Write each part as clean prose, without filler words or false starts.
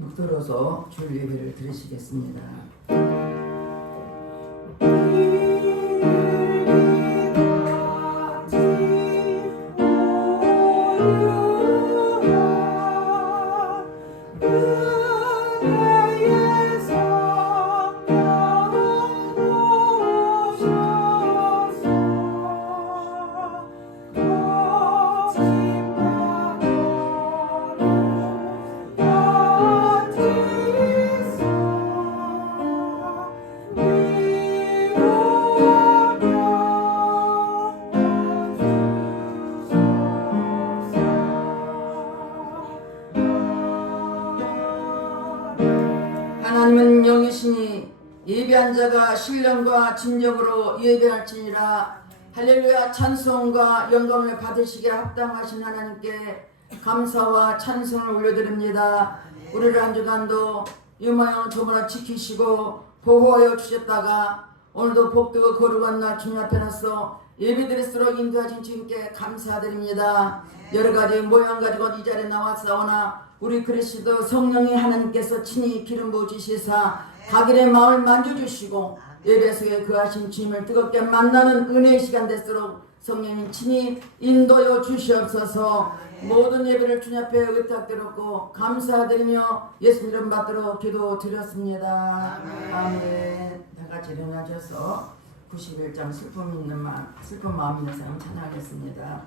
묵들어서 줄 예배를 드리시겠습니다. 하나님은 영이시니 예배한 자가 신령과 진정으로 예배할지니라. 할렐루야. 찬송과 영광을 받으시기에 합당하신 하나님께 감사와 찬송을 올려드립니다. 우리를 한 주간도 유마영 저무나 지키시고 보호하여 주셨다가 오늘도 복되고 거룩한 날 주님 앞에 나서 예배드릴수록 인도하신 주님께 감사드립니다. 여러가지 모양 가지고 이 자리에 나왔사오나 우리 그리스도 성령이 하나님께서 친히 기름 부으시사 각일의 마음을 만져주시고 예배 속에 거하신 주님을 뜨겁게 만나는 은혜의 시간 될수록 성령님 친히 인도여 주시옵소서. 모든 예배를 주님 앞에 의탁드렸고 감사드리며 예수님 이름 받들어 기도드렸습니다. 아멘. 다같이 일어나셔서 91장 슬픈 마음 있는 사람 찬양하겠습니다.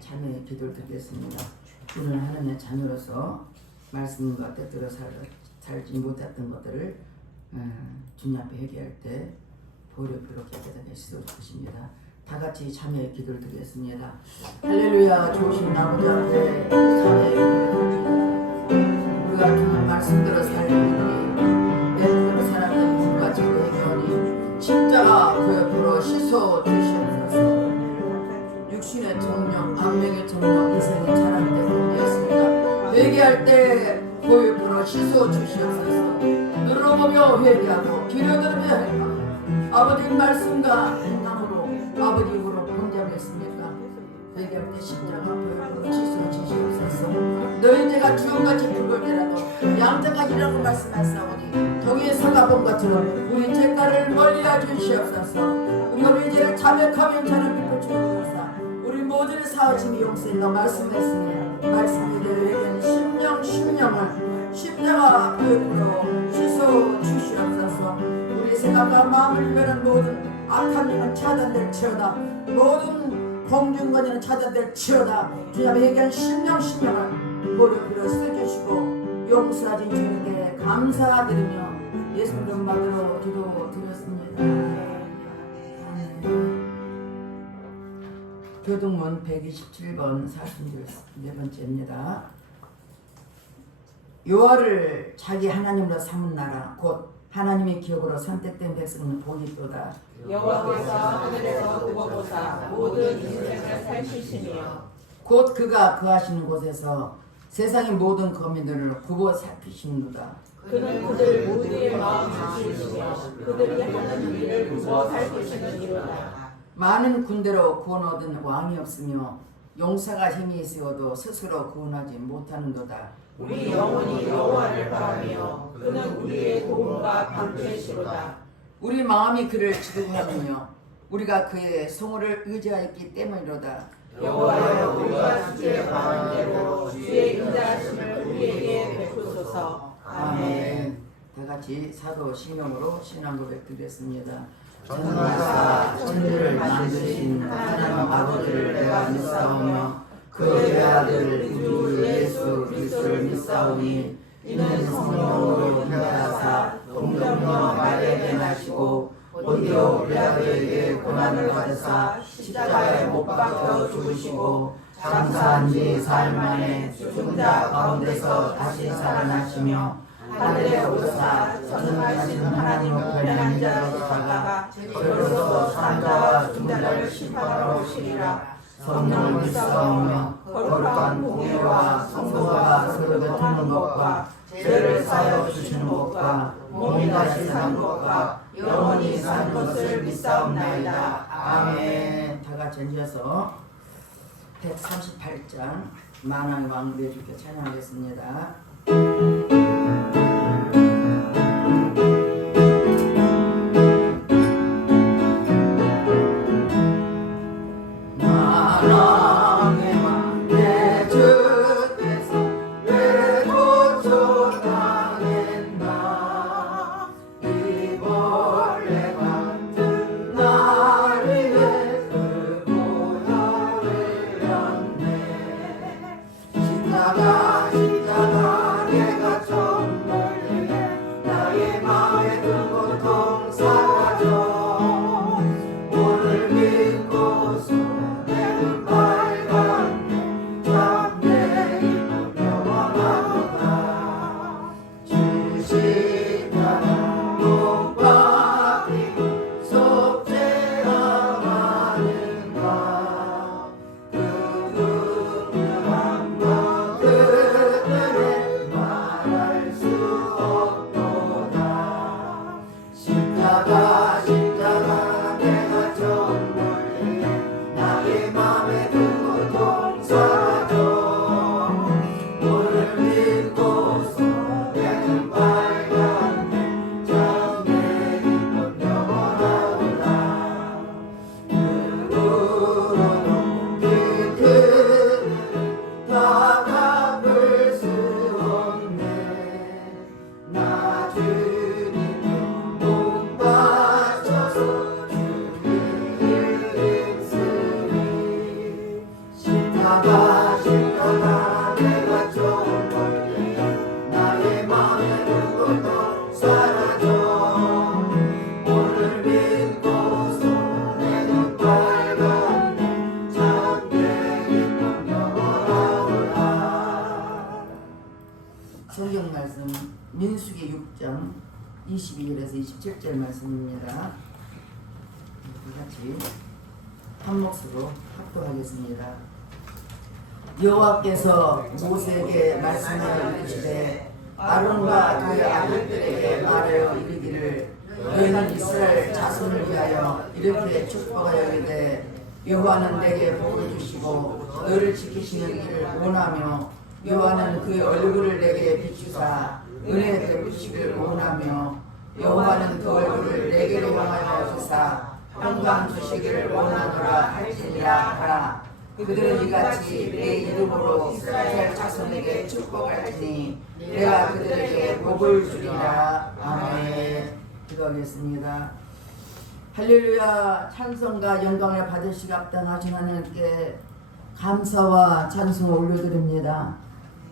자녀의 기도를 드리겠습니다. 우리는 하나님의 자녀로서 말씀과 뜻대로 살지 못했던 것들을 주님 앞에 회개할 때 보혈로 깨끗하게 씻어 주십니다. 다 같이 자녀의 기도를 드리겠습니다. 할렐루야. 좋으신 아버지 앞에 자녀의 기도를 드립니다. 우리가 주는 말씀대로 살리니 내 뜻대로 살아가는 분과 저의 회개하니 십자가 그 옆으로 씻어 주시옵소서. 육신의 정령, 악령의 정령, 인생의 자랑이 되었습니다. 회개할 때 보혈로 씻어 주시옵소서. 눌러보며 회개하고 기려들으며 행하고 아버지 말씀과 행함으로 아버지 입으로 범죄하겠습니까? 회개할 때 십자가 보혈로 씻어 주시옵소서. 너희 죄가 주홍같이 붉을지라도 양털같이라고 말씀하사오니 동의 서가본 것처럼 우리 죄가를 멀리하 주시옵소서. 우리가 우리 죄를 자백하면 저는 빛을 주옵소서. 우리 모두를 사하심이 용서인가 말씀했으니 말씀이되어 심령을 십자가 보혈로 씻어 주시옵소서. 우리 생각과 마음을 위하는 모든 악한 일은 차단될지어다. 모든 공중거리는 차단될지어다. 주님의 얘기한 심령을 보혈로 써주시고 용서하신 주님께 감사드리며 예수 이름으로 기도드렸습니다. 교동문 127번 44번째입니다. 여호와를 자기 하나님으로 삼은 나라 곧 하나님의 기업으로 선택된 백성은 복이 있도다. 여호와께서 하늘에서 두고 보사 모든 인생을 살피시며 곧 그가 거하시는 곳에서 세상의 모든 거민들을 굽어 살피시는도다. 그는 그들 모두의 마음을 지으시며 그들이 하는 일을 굽어 살피시는 이로다. 많은 군대로 구원 얻은 왕이 없으며 용사가 힘이 있어도 스스로 구원하지 못하는도다. 우리 영혼이 여호와를 바라며 그는 우리의 도움과 방패시로다. 우리 마음이 그를 지도하며 우리가 그의 성호를 의지하였기 때문이로다. 여호와여 우리가 주의 바람대로 주의 인자하심을 우리에게 베푸소서. 아멘. 다같이 사도 신명으로 신앙 고백 드렸습니다. 전능하사 천지를 만드신 하나님 아버지를 내가 믿사오며 그의 아들 우리 예수 그리스도를 믿사오니 이는 성령으로 인하사 동정녀 마리아에게 나시고 본디오 빌라도에게 고난을 받으사 십자가에 못 박혀 죽으시고 장사한 지 사흘 만에 죽은 자 가운데서 다시 살아나시며 하늘에 오르사 전능하신 하나님 우편에 앉아 계시다가 저로서 산자와 죽은 자를 심판하러 오시리라. 성령을 믿사오며 거룩한 공예와 성도가 서로 교통하는 것과 죄를 사하여 주시는 것과 몸이 다시 사는 것과 영원히 사는 것을 믿사옵나이다. 아멘. 다같이 앉아서 138장 만왕의 왕 우리 주께 찬양하겠습니다. 성경 말씀 민수기 6장 22절에서 27절 말씀입니다. 같이 한 몫으로 합독하겠습니다. 여호와께서 모세에게 말씀하여 이르시되 아론과 그의 아들들에게 말하여 이르기를 너희는 이스라엘 자손을 위하여 이렇게 축복하여 이르되 여호와는 내게 복을 주시고 너를 지키시는 일을 원하며 여호와는 그의 얼굴을 내게 비추사 은혜 베푸시길 원하며 여호와는 그 얼굴을 내게로 향하여 주사 평강 주시기를 원하노라 할지니라 하라. 그들은 이같이 내 이름으로 이스라엘 자손에게 축복할지니 내가 그들에게 복을 주리라. 아멘. 기도하겠습니다. 할렐루야. 찬송과 영광을 받으시기 합당하신 하나님께 감사와 찬송을 올려드립니다.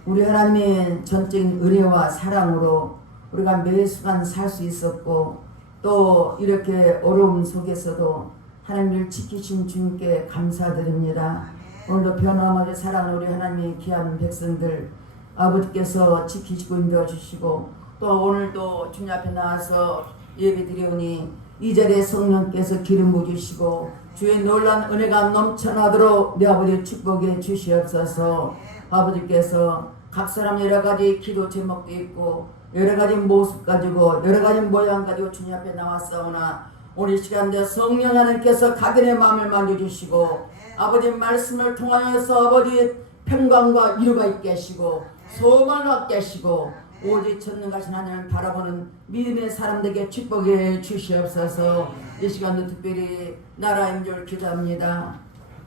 우리 하나님의 전적인 은혜와 사랑으로 우리가 매 순간 살 수 있었고 또 이렇게 어려움 속에서도 하나님을 지키신 주님께 감사드립니다. 오늘도 변함없이 사랑하는 우리 하나님의 귀한 백성들 아버지께서 지키시고 인도해주시고 또 오늘도 주님 앞에 나와서 예배드리오니 이 자리에 성령께서 기름 부으시고 주의 놀란 은혜가 넘쳐나도록 내 아버지 축복해 주시옵소서. 아버지께서 각 사람 여러 가지 기도 제목도 있고 여러 가지 모습 가지고 여러 가지 모양 가지고 주님 앞에 나왔사오나 오늘 시간대 성령 하나님께서 각인의 마음을 만져주시고 아버지 말씀을 통하여서 아버지 평강과 위로가 있게 하시고 소망을 얻게 하시고 오직 전능하신 하나님을 바라보는 믿음의 사람들에게 축복해 주시옵소서. 이 시간도 특별히 나라 임종을 기도합니다.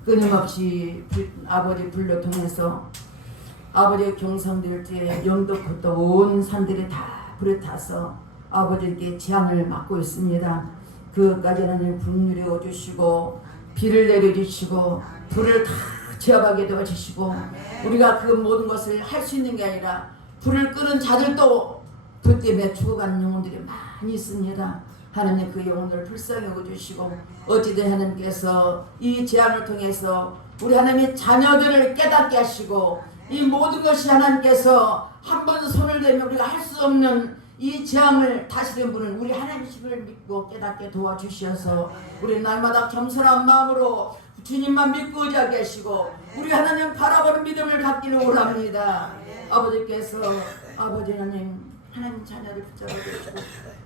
끊임없이 아버지 불로 통해서 아버지의 경성될 때에 영도부터 온 산들이 다 불에 타서 아버지께 재앙을 맞고 있습니다. 그까지 하나님 분류해 주시고 비를 내려주시고 불을 다 제압하게 도와주시고 우리가 그 모든 것을 할 수 있는 게 아니라 불을 끄는 자들도 불 때문에 죽어가는 영혼들이 많이 있습니다. 하나님 그 영혼을 불쌍히 여겨주시고 어찌든 하나님께서 이 재앙을 통해서 우리 하나님의 자녀들을 깨닫게 하시고 이 모든 것이 하나님께서 한 번 손을 대면 우리가 할 수 없는 이 재앙을 다스리는 분은 우리 하나님이심을 믿고 깨닫게 도와주셔서 우리 날마다 겸손한 마음으로 주님만 믿고 의지하게 하시고 우리 하나님 바라보는 믿음을 갖기를 원합니다. 아버지께서 아버지 하나님 자녀를 붙잡아 주시고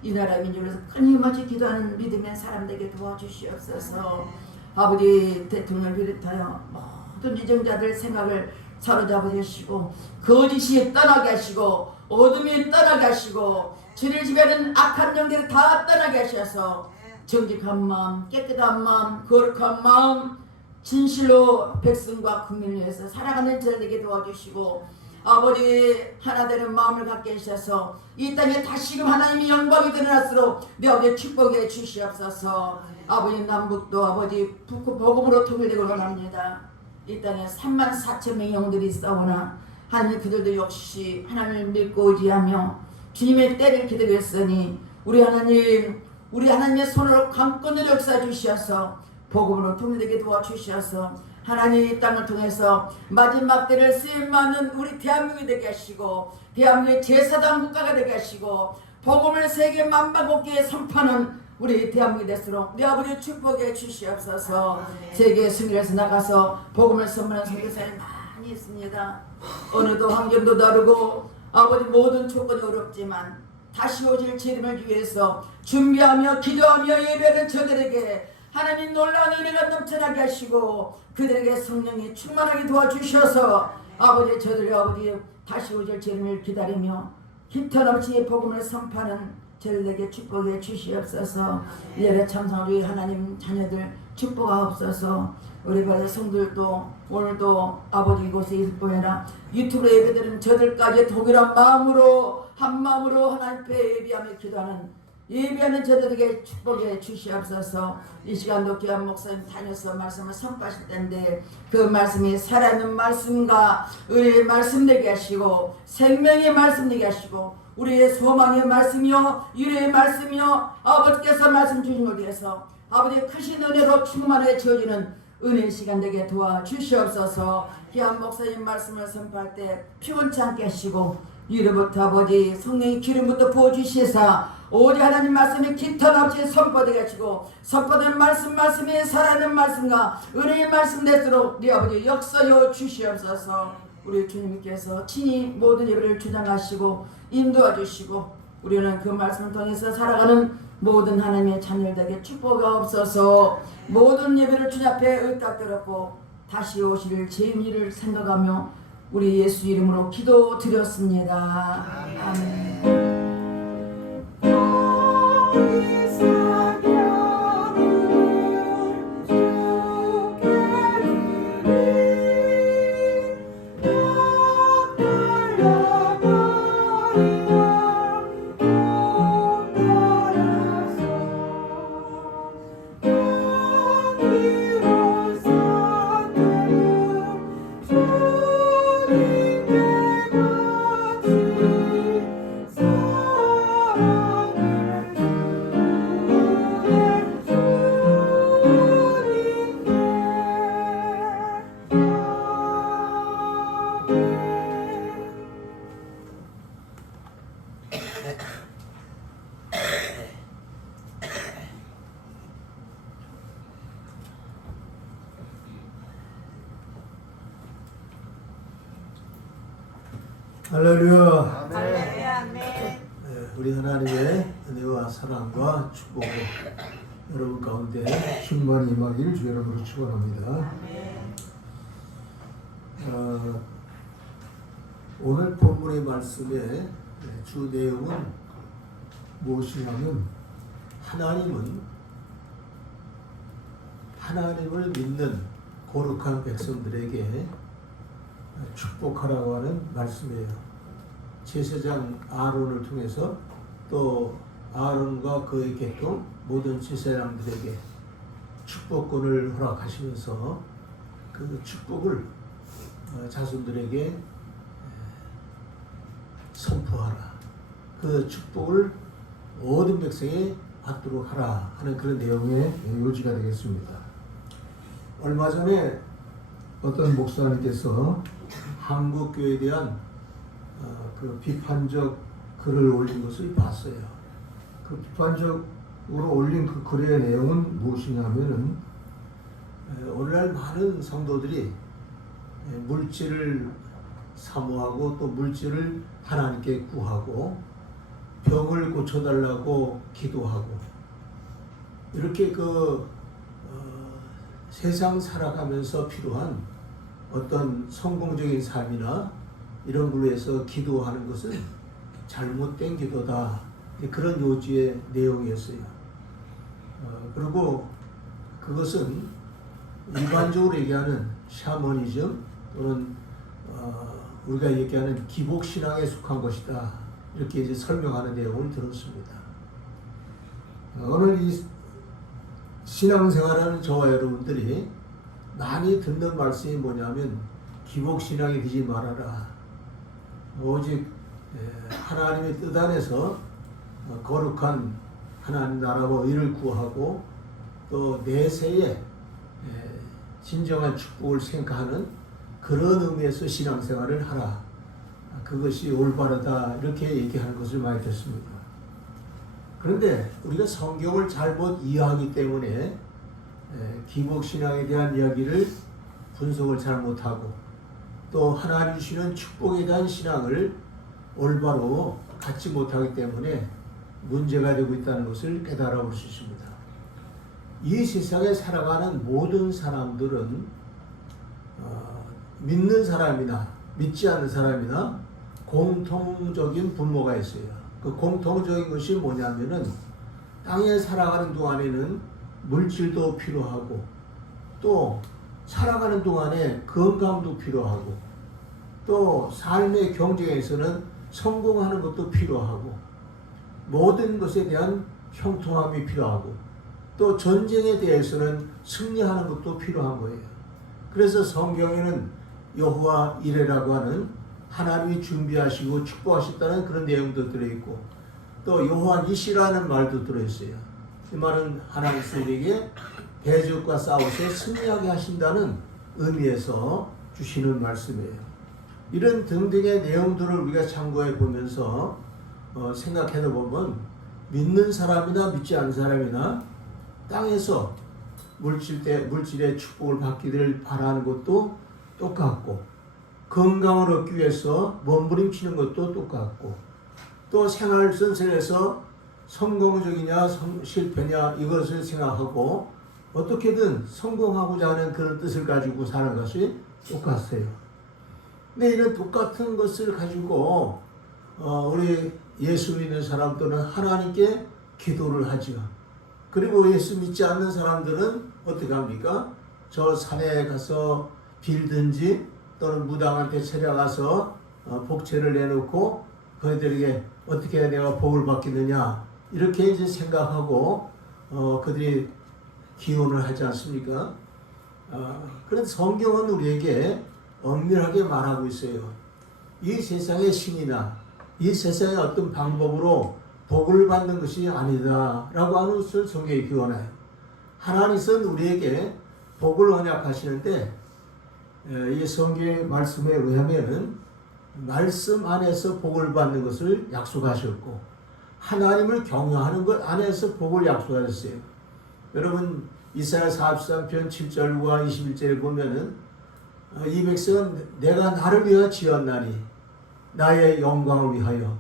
이 나라 민족에서 끊임없이 기도하는 믿음의 사람들에게 도와주시옵소서. 아버지 대통령을 비롯하여 모든 지정자들 생각을 사로잡아 주시고 거짓이 떠나게 하시고 어둠이 떠나게 하시고 죄를 지배하는 악한 영들을 다 떠나게 하셔서 정직한 마음, 깨끗한 마음, 거룩한 마음 진실로 백성과 국민을 위해서 살아가는 저들에게 도와주시고 아버지 하나 되는 마음을 갖게 하셔서 이 땅에 다시금 하나님의 영광이 드러날수록 내 아버지 축복해 주시옵소서. 아버지 남북도 아버지 북구 복음으로 통일되고 원합니다. 이 땅에 34,000명의 영들이 있사오나 하나님 그들도 역시 하나님을 믿고 의지하며 주님의 때를 기다렸으니 우리 하나님의 손으로 강권을 역사해 주셔서 복음으로 통일되게 도와주셔서 하나님 이 땅을 통해서 마지막 때를 쓰임받는 우리 대한민국이 되게 하시고 대한민국의 제사장 국가가 되게 하시고 복음을 세계 만방국계에 선포하는 우리 대한민국이 될수록 내 아버지 축복해 주시옵소서. 세계 승리에서 나가서 복음을 선포하는 선교사들이 많이 있습니다. 어느도 환경도 다르고 아버지 모든 조건이 어렵지만 다시 오실 주님을 위해서 준비하며 기도하며 예배하는 저들에게 하나님 놀라운 은혜가 넘쳐나게 하시고 그들에게 성령이 충만하게 도와주셔서 아버지 저들의 아버지 다시 오실 주님을 기다리며 힘터없이 복음을 선포하는 저들에게 축복해 주시옵소서. 예배 참석 우리 하나님 자녀들 축복하옵소서. 우리 바다 성들도 오늘도 아버지 이곳에 있을 뿐 아니라 유튜브로 예배드리는 저들까지 동일한 마음으로 한 마음으로 하나님 앞에 예배하는 저들에게 축복해 주시옵소서. 이 시간도 귀한 목사님 다녀서 말씀을 선포하실 텐데 그 말씀이 살아있는 말씀과 은혜의 말씀 되게 하시고 생명의 말씀 되게 하시고 우리의 소망의 말씀이요 유래의 말씀이요 아버지께서 말씀 주신 것에 대해서 아버지의 크신 은혜로 충만하게 지어지는 은혜의 시간 되게 도와주시옵소서. 귀한 목사님 말씀을 선포할 때 피곤치 않게 하시고 위로부터 아버지 성령의 기름부터 부어주시사 오직 하나님 말씀이 깃털없이 선포되게 하시고 선포된 말씀이 살아있는 말씀과 은혜의 말씀 될수록 우리 아버지 역사여 주시옵소서. 우리 주님께서 친히 모든 예배를 주장하시고 인도해 주시고 우리는 그 말씀을 통해서 살아가는 모든 하나님의 자녀들에게 축복가 없어서 모든 예배를 주님 앞에 의탁드렸고 다시 오실 주님을 생각하며 우리 예수 이름으로 기도드렸습니다. 아멘. 할렐루야. 아멘. 네, 우리 하나님의 은혜와 사랑과 축복이 여러분 가운데 충만히 임하기를 주 이름으로 축원합니다. 오늘 본문의 말씀의 주 내용은 무엇이냐면 하나님을 믿는 거룩한 백성들에게 축복하라고 하는 말씀이에요. 제사장 아론을 통해서 또 아론과 그의 계통 모든 제사장들에게 축복권을 허락하시면서 그 축복을 자손들에게 선포하라. 그 축복을 모든 백성에 받도록 하라 하는 그런 내용의 요지가 되겠습니다. 얼마 전에 어떤 목사님께서 한국 교회에 대한 그 비판적 글을 올린 것을 봤어요. 그 비판적으로 올린 그 글의 내용은 무엇이냐면은 오늘날 많은 성도들이 물질을 사모하고 또 물질을 하나님께 구하고 병을 고쳐달라고 기도하고 이렇게 세상 살아가면서 필요한 어떤 성공적인 삶이나 이런 걸로 해서 기도하는 것은 잘못된 기도다. 그런 요지의 내용이었어요. 그리고 그것은 일반적으로 얘기하는 샤머니즘 또는 우리가 얘기하는 기복신앙에 속한 것이다. 이렇게 이제 설명하는 내용을 들었습니다. 오늘 이 신앙생활하는 저와 여러분들이 많이 듣는 말씀이 뭐냐면 기복신앙이 되지 말아라. 오직 하나님의 뜻 안에서 거룩한 하나님 나라와 의를 구하고 또 내세에 진정한 축복을 생각하는 그런 의미에서 신앙생활을 하라. 그것이 올바르다. 이렇게 얘기하는 것을 많이 듣습니다. 그런데 우리가 성경을 잘못 이해하기 때문에 기복신앙에 대한 이야기를 분석을 잘못하고 또 하나님 주시는 축복에 대한 신앙을 올바로 갖지 못하기 때문에 문제가 되고 있다는 것을 깨달아 볼 수 있습니다. 이 세상에 살아가는 모든 사람들은 믿는 사람이나 믿지 않는 사람이나 공통적인 분모가 있어요. 그 공통적인 것이 뭐냐면은 땅에 살아가는 동안에는 물질도 필요하고 또 살아가는 동안에 건강도 필요하고 또 삶의 경쟁에서는 성공하는 것도 필요하고 모든 것에 대한 형통함이 필요하고 또 전쟁에 대해서는 승리하는 것도 필요한 거예요. 그래서 성경에는 여호와 이레라고 하는 하나님이 준비하시고 축복하셨다는 그런 내용도 들어있고 또 여호와 니시라는 말도 들어있어요. 이 말은 하나님 우리에게 대적과 싸워서 승리하게 하신다는 의미에서 주시는 말씀이에요. 이런 등등의 내용들을 우리가 참고해 보면서 생각해 보면 믿는 사람이나 믿지 않는 사람이나 땅에서 물질의 축복을 받기를 바라는 것도 똑같고 건강을 얻기 위해서 몸부림치는 것도 똑같고 또 생활 선선에서 성공적이냐 실패냐 이것을 생각하고 어떻게든 성공하고자 하는 그런 뜻을 가지고 사는 것이 똑같아요. 근데 이런 똑같은 것을 가지고 우리 예수 믿는 사람들은 하나님께 기도를 하죠. 그리고 예수 믿지 않는 사람들은 어떻게 합니까? 저 산에 가서 빌든지 또는 무당한테 찾아가서 복채를 내놓고 그들에게 어떻게 내가 복을 받겠느냐 이렇게 이제 생각하고 그들이 기원을 하지 않습니까? 그런데 성경은 우리에게 엄밀하게 말하고 있어요. 이 세상의 신이나 이 세상의 어떤 방법으로 복을 받는 것이 아니다 라고 하는 것을 성경이 기원해요. 하나님은 우리에게 복을 언약하시는데 이 성경의 말씀에 의하면 말씀 안에서 복을 받는 것을 약속하셨고 하나님을 경외하는 것 안에서 복을 약속하셨어요. 여러분 이사야 43편 7절과 21절에 보면은 이 백성은 내가 나를 위하여 지었나니 나의 영광을 위하여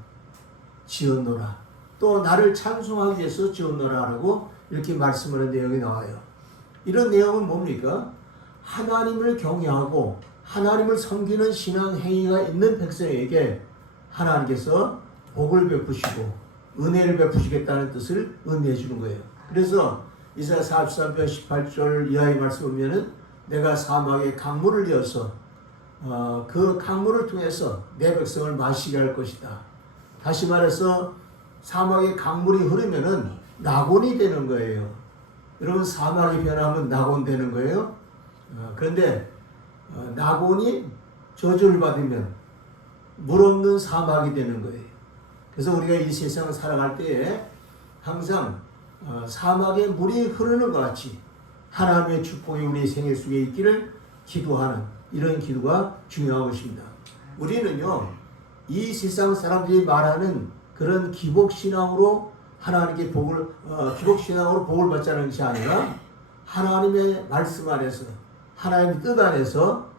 지었노라. 또 나를 찬송하기 위해서 지었노라 라고 이렇게 말씀하는 내용이 나와요. 이런 내용은 뭡니까? 하나님을 경외하고 하나님을 섬기는 신앙 행위가 있는 백성에게 하나님께서 복을 베푸시고 은혜를 베푸시겠다는 뜻을 의미해 주는 거예요. 그래서 이사야 43편 18절 이하의 말씀 보면은 내가 사막에 강물을 이어서 그 강물을 통해서 내 백성을 마시게 할 것이다. 다시 말해서 사막에 강물이 흐르면은 낙원이 되는 거예요. 여러분 사막이 변하면 낙원 되는 거예요. 그런데 낙원이 저주를 받으면 물 없는 사막이 되는 거예요. 그래서 우리가 이 세상을 살아갈 때에 항상 사막에 물이 흐르는 것 같이 하나님의 축복이 우리 생애 속에 있기를 기도하는 이런 기도가 중요한 것입니다. 우리는요 이 세상 사람들이 말하는 그런 기복신앙으로 하나님께 기복신앙으로 복을 받자는 것이 아니라 하나님의 말씀 안에서 하나님의 뜻 안에서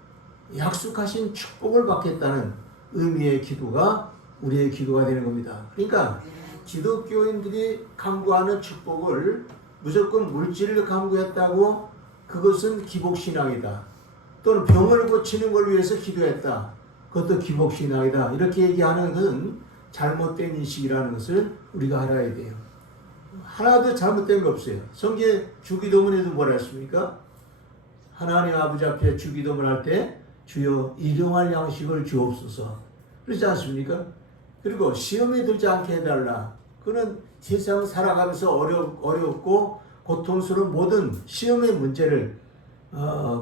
약속하신 축복을 받겠다는 의미의 기도가 우리의 기도가 되는 겁니다. 그러니까 기독교인들이 강구하는 축복을 무조건 물질을 강구했다고 그것은 기복신앙이다. 또는 병을 고치는 걸 위해서 기도했다. 그것도 기복신앙이다. 이렇게 얘기하는 것은 잘못된 인식이라는 것을 우리가 알아야 돼요. 하나도 잘못된 거 없어요. 성경에 주기도문에도 뭐라 했습니까? 하나님 아버지 앞에 주기도문 할 때 주여 일용할 양식을 주옵소서 그러지 않습니까? 그리고 시험에 들지 않게 해달라. 그는 세상 살아가면서 어렵고 고통스러운 모든 시험의 문제를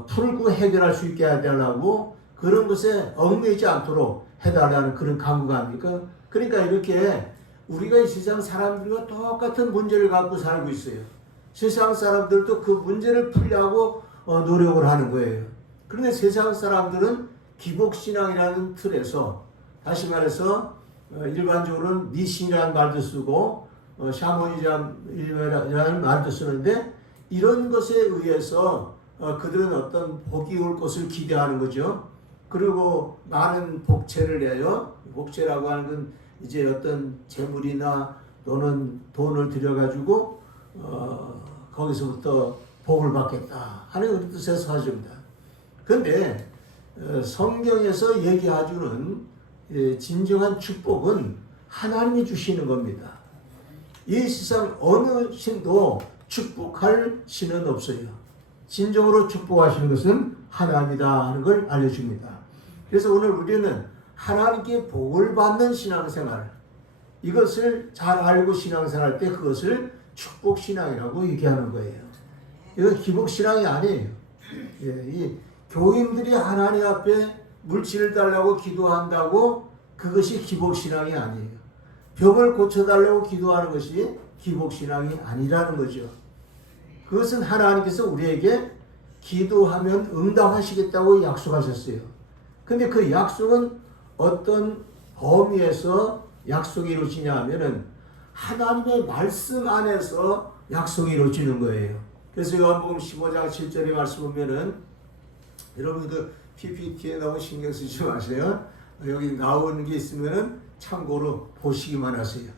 풀고 해결할 수 있게 해달라고 그런 것에 얽매이지 않도록 해달라는 그런 강구가 아닙니까? 그러니까 이렇게 우리가 이 세상 사람들과 똑같은 문제를 갖고 살고 있어요. 세상 사람들도 그 문제를 풀려고 노력을 하는 거예요. 그런데 세상 사람들은 기복신앙이라는 틀에서 다시 말해서 일반적으로는 미신이라는 말도 쓰고 샤머니즘이라는 말도 쓰는데 이런 것에 의해서 그들은 어떤 복이 올 것을 기대하는 거죠. 그리고 많은 복채를 내요. 복채라고 하는 건 이제 어떤 재물이나 또는 돈을 들여가지고 거기서부터 복을 받겠다 하는 뜻에서 하십니다. 그런데 성경에서 얘기해주는 진정한 축복은 하나님이 주시는 겁니다. 이 세상 어느 신도 축복할 신은 없어요. 진정으로 축복하시는 것은 하나님이다 하는 걸 알려줍니다. 그래서 오늘 우리는 하나님께 복을 받는 신앙생활 이것을 잘 알고 신앙생활 할 때 그것을 축복신앙이라고 얘기하는 거예요. 이건 기복신앙이 아니에요. 이 교인들이 하나님 앞에 물질을 달라고 기도한다고 그것이 기복신앙이 아니에요. 병을 고쳐달라고 기도하는 것이 기복신앙이 아니라는 거죠. 그것은 하나님께서 우리에게 기도하면 응답하시겠다고 약속하셨어요. 근데 그 약속은 어떤 범위에서 약속이 이루어지냐 하면은 하나님의 말씀 안에서 약속이 이루어지는 거예요. 그래서 요한복음 15장 7절의 말씀 보면은 여러분 그 PPT에 너무 신경 쓰지 마세요. 여기 나오는 게 있으면은 참고로 보시기만 하세요.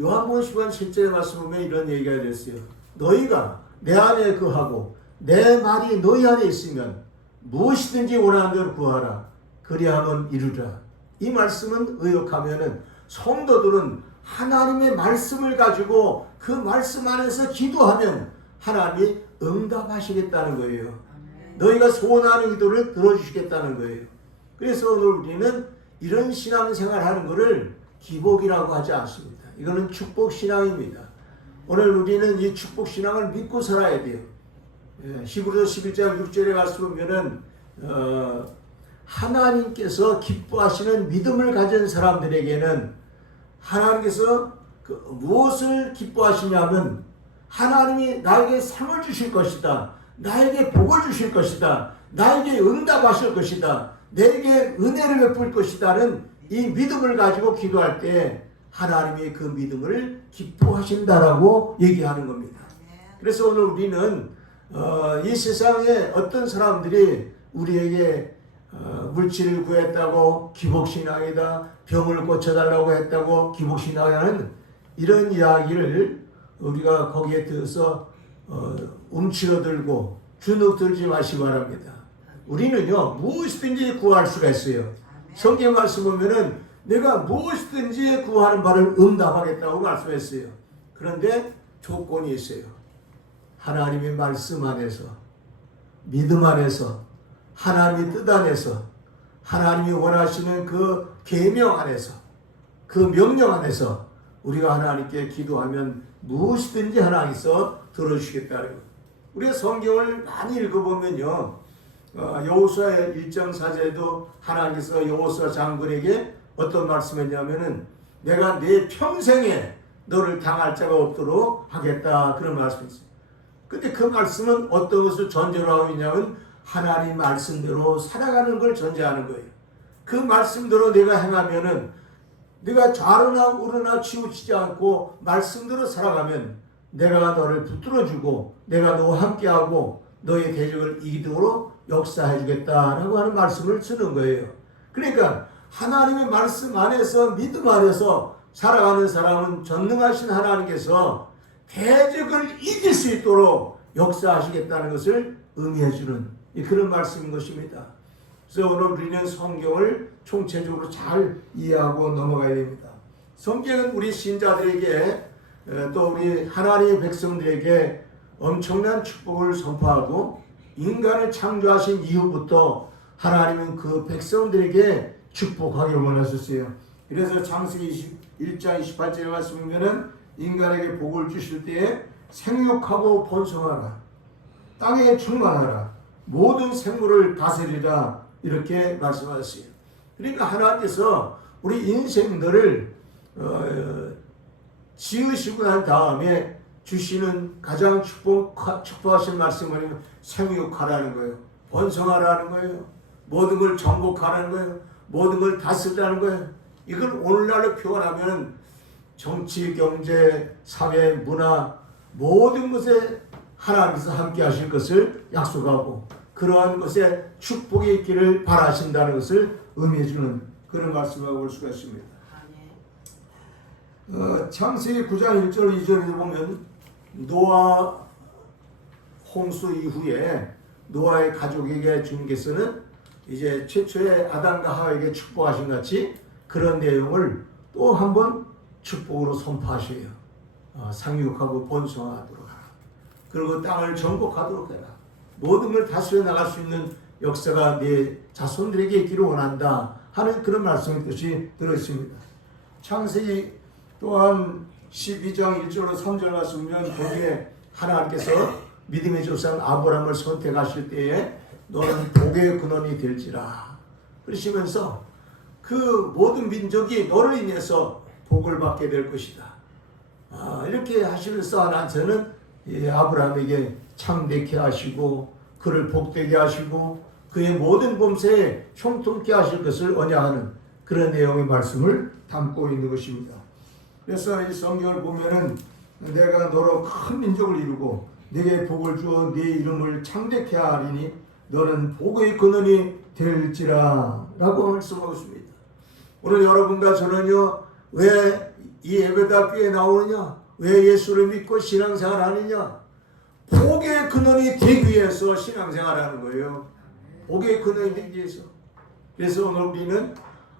요한복음 15장 7절의 말씀 보면 이런 얘기가 됐어요. 너희가 내 안에 거하고 내 말이 너희 안에 있으면 무엇이든지 원하는 대로 구하라. 그리하면 이루라. 이 말씀은 의역하면은 성도들은 하나님의 말씀을 가지고 그 말씀 안에서 기도하면 하나님이 응답하시겠다는 거예요. 너희가 소원하는 기도를 들어주시겠다는 거예요. 그래서 오늘 우리는 이런 신앙생활 하는 것을 기복이라고 하지 않습니다. 이거는 축복신앙입니다. 오늘 우리는 이 축복신앙을 믿고 살아야 돼요. 히브리서 11장 6절에 가서 보면은 하나님께서 기뻐하시는 믿음을 가진 사람들에게는 하나님께서 무엇을 기뻐하시냐면 하나님이 나에게 상을 주실 것이다. 나에게 복을 주실 것이다. 나에게 응답하실 것이다. 내게 은혜를 베풀 것이다는 이 믿음을 가지고 기도할 때 하나님이 그 믿음을 기뻐하신다라고 얘기하는 겁니다. 그래서 오늘 우리는 이 세상에 어떤 사람들이 우리에게 물질을 구했다고 기복신앙이다, 병을 고쳐달라고 했다고 기복신앙이라는 이런 이야기를 우리가 거기에 들어서 움츠러들고 주눅들지 마시기 바랍니다. 우리는요 무엇이든지 구할 수가 있어요. 성경 말씀 보면은 내가 무엇이든지 구하는 바를 응답하겠다고 말씀했어요. 그런데 조건이 있어요. 하나님의 말씀 안에서, 믿음 안에서, 하나님의 뜻 안에서, 하나님이 원하시는 그 계명 안에서, 그 명령 안에서 우리가 하나님께 기도하면 무엇이든지 하나님께서 들어주시겠다는 거예요. 우리가 성경을 많이 읽어보면요, 여호수아 1장 4절에도 하나님께서 여호수아 장군에게 어떤 말씀했냐면은 내가 내 평생에 너를 당할 자가 없도록 하겠다, 그런 말씀이 있어요. 근데 그 말씀은 어떤 것을 전제로 하고 있냐면 하나님 말씀대로 살아가는 걸 전제하는 거예요. 그 말씀대로 내가 행하면은 네가 좌로나 우로나 치우치지 않고 말씀대로 살아가면 내가 너를 붙들어주고 내가 너와 함께하고 너의 대적을 이기도록 역사해 주겠다라고 하는 말씀을 쓰는 거예요. 그러니까 하나님의 말씀 안에서 믿음 안에서 살아가는 사람은 전능하신 하나님께서 대적을 이길 수 있도록 역사하시겠다는 것을 의미해 주는 그런 말씀인 것입니다. 그래서 오늘 우리는 성경을 총체적으로 잘 이해하고 넘어가야 됩니다. 성경은 우리 신자들에게 또 우리 하나님의 백성들에게 엄청난 축복을 선포하고 인간을 창조하신 이후부터 하나님은 그 백성들에게 축복하기를 원하셨어요. 그래서 창세기 1장 28절에 말씀하면은 인간에게 복을 주실 때에 생육하고 번성하라, 땅에 충만하라, 모든 생물을 다스리라, 이렇게 말씀하셨어요. 그러니까 하나님께서 우리 인생들을 지으시고 난 다음에 주시는 가장 축복하신 말씀은 생육하라는 거예요. 번성하라는 거예요. 모든 걸 정복하라는 거예요. 모든 걸 다스리라는 거예요. 이걸 오늘날로 표현하면 정치, 경제, 사회, 문화 모든 것에 하나님께서 함께 하실 것을 약속하고 그러한 것에 축복이 있기를 바라신다는 것을 의미해 주는 그런 말씀이라고 볼 수가 있습니다. 창세기 9장 1절 2절에 보면 노아 홍수 이후에 노아의 가족에게 주님께서는 이제 최초의 아담과 하와에게 축복하신 같이 그런 내용을 또 한 번 축복으로 선포하셔요. 상육하고 번성하도록 하라. 그리고 땅을 정복하도록 해라. 모든 걸 다스려 나갈 수 있는 역사가 내 자손들에게 있기를 원한다 하는 그런 말씀의 뜻이 들어있습니다. 창세기 또한 12장 1절로 3절 말씀은 거기에 하나님께서 믿음의 조상 아브라함을 선택하실 때에 너는 복의 근원이 될지라 그러시면서 그 모든 민족이 너를 인해서 복을 받게 될 것이다. 이렇게 하시면서 하나님께서는 아브라함에게 창대케 하시고 그를 복되게 하시고 그의 모든 범사에 형통케 하실 것을 언약하는 그런 내용의 말씀을 담고 있는 것입니다. 그래서 이 성경을 보면은 내가 너로 큰 민족을 이루고 네게 복을 주어 네 이름을 창대케 하리니 너는 복의 근원이 될지라 라고 말씀하고 있습니다. 오늘 여러분과 저는요 왜 이 예배답교에 나오느냐, 왜 예수를 믿고 신앙생활 하느냐, 복의 근원이 되기 위해서 신앙생활 하는 거예요. 복의 근원이 되기 위해서. 그래서 오늘 우리는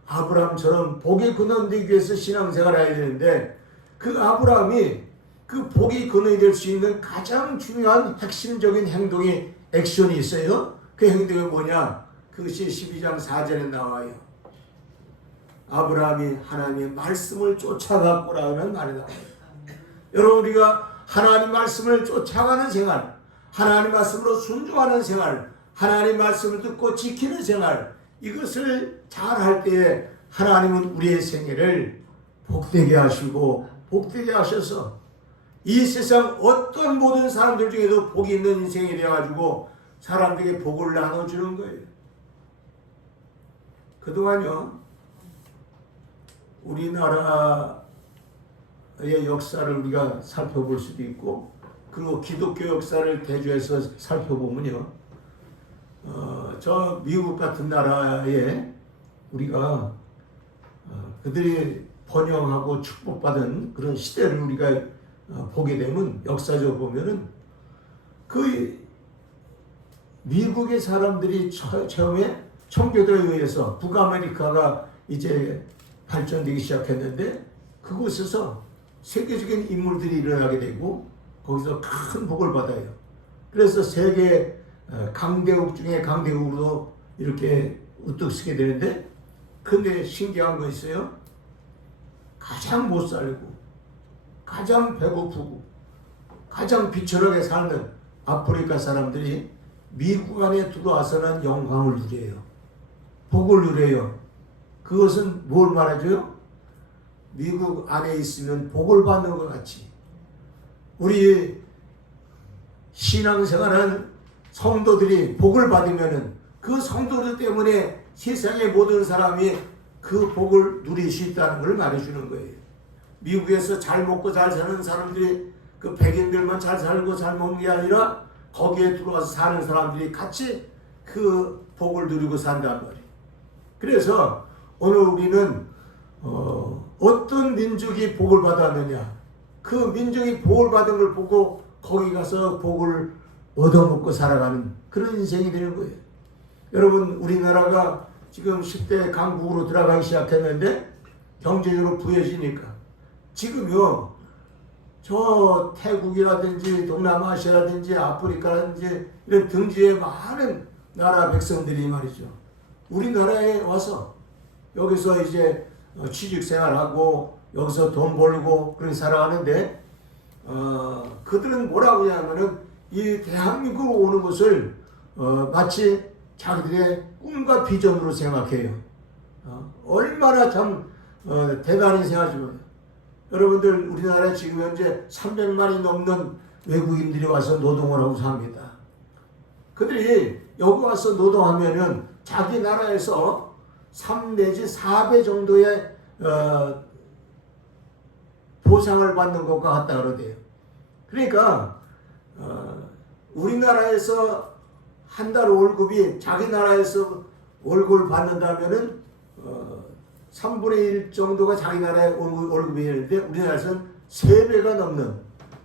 아브라함처럼 복의 근원 되기 위해서 신앙생활을 해야 되는데, 그 아브라함이 그 복의 근원이 될 수 있는 가장 중요한 핵심적인 행동이 액션이 있어요. 그 행동이 뭐냐? 그것이 12장 4절에 나와요. 아브라함이 하나님의 말씀을 쫓아갔구라는 말이 나와요. 여러분, 우리가 하나님 말씀을 쫓아가는 생활, 하나님 말씀으로 순종하는 생활, 하나님 말씀을 듣고 지키는 생활, 이것을 잘 할 때에 하나님은 우리의 생애를 복되게 하시고 복되게 하셔서 이 세상 어떤 모든 사람들 중에도 복이 있는 인생이 되어가지고 사람들에게 복을 나눠주는 거예요. 그동안요, 우리나라의 역사를 우리가 살펴볼 수도 있고, 그리고 기독교 역사를 대조해서 살펴보면요, 저 미국 같은 나라에 우리가 그들이 번영하고 축복받은 그런 시대를 우리가 보게 되면, 역사적으로 보면은 그 미국의 사람들이 처음에 청교도에 의해서 북아메리카가 이제 발전되기 시작했는데, 그곳에서 세계적인 인물들이 일어나게 되고 거기서 큰 복을 받아요. 그래서 세계 강대국 중에 강대국으로 이렇게 우뚝 서게 되는데, 근데 신기한 거 있어요. 가장 못 살고 가장 배고프고 가장 비천하게 사는 아프리카 사람들이 미국 안에 들어와서는 영광을 누려요. 복을 누려요. 그것은 뭘 말해줘요? 미국 안에 있으면 복을 받는 것 같이, 우리 신앙생활한 성도들이 복을 받으면은 그 성도들 때문에 세상의 모든 사람이 그 복을 누릴 수 있다는 걸 말해주는 거예요. 미국에서 잘 먹고 잘 사는 사람들이 그 백인들만 잘 살고 잘 먹는 게 아니라 거기에 들어와서 사는 사람들이 같이 그 복을 누리고 산단 말이에요. 그래서 오늘 우리는 어떤 민족이 복을 받았느냐, 그 민족이 복을 받은 걸 보고 거기 가서 복을 얻어먹고 살아가는 그런 인생이 되는 거예요. 여러분, 우리나라가 지금 10대 강국으로 들어가기 시작했는데 경제적으로 부여지니까 지금요, 저 태국이라든지 동남아시아라든지 아프리카라든지 이런 등지의 많은 나라 백성들이 말이죠, 우리나라에 와서 여기서 이제 취직생활하고 여기서 돈 벌고 그렇게 살아가는데, 그들은 뭐라고 하냐면은 이 대한민국으로 오는 것을 마치 자기들의 꿈과 비전으로 생각해요. 얼마나 참 대단히 생각하지만, 여러분들, 우리나라에 지금 현재 300만이 넘는 외국인들이 와서 노동을 하고 삽니다. 그들이 여기 와서 노동하면은 자기 나라에서 3 내지 4배 정도의 보상을 받는 것과 같다 그러대요. 그러니까 우리나라에서 한 달 월급이 자기 나라에서 월급을 받는다면은 3분의 1 정도가 자기 나라의 월급이 되는데, 우리나라에서는 3배가 넘는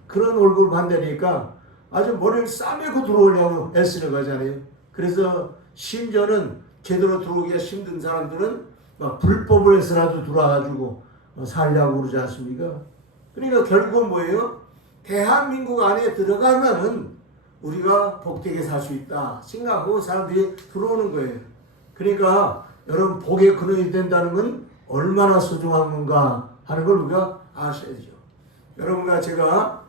그런 월급을 받다니까 아주 머리를 싸매고 들어오려고 애쓰는 거잖아요. 그래서 심지어는 제대로 들어오기가 힘든 사람들은 막 불법을 해서라도 들어와가지고 살려고 그러지 않습니까? 그러니까 결국은 뭐예요? 대한민국 안에 들어가면은 우리가 복되게 살 수 있다 생각하고 사람들이 들어오는 거예요. 그러니까 여러분, 복의 근원이 된다는 건 얼마나 소중한 건가 하는 걸 우리가 아셔야 되죠. 여러분과 제가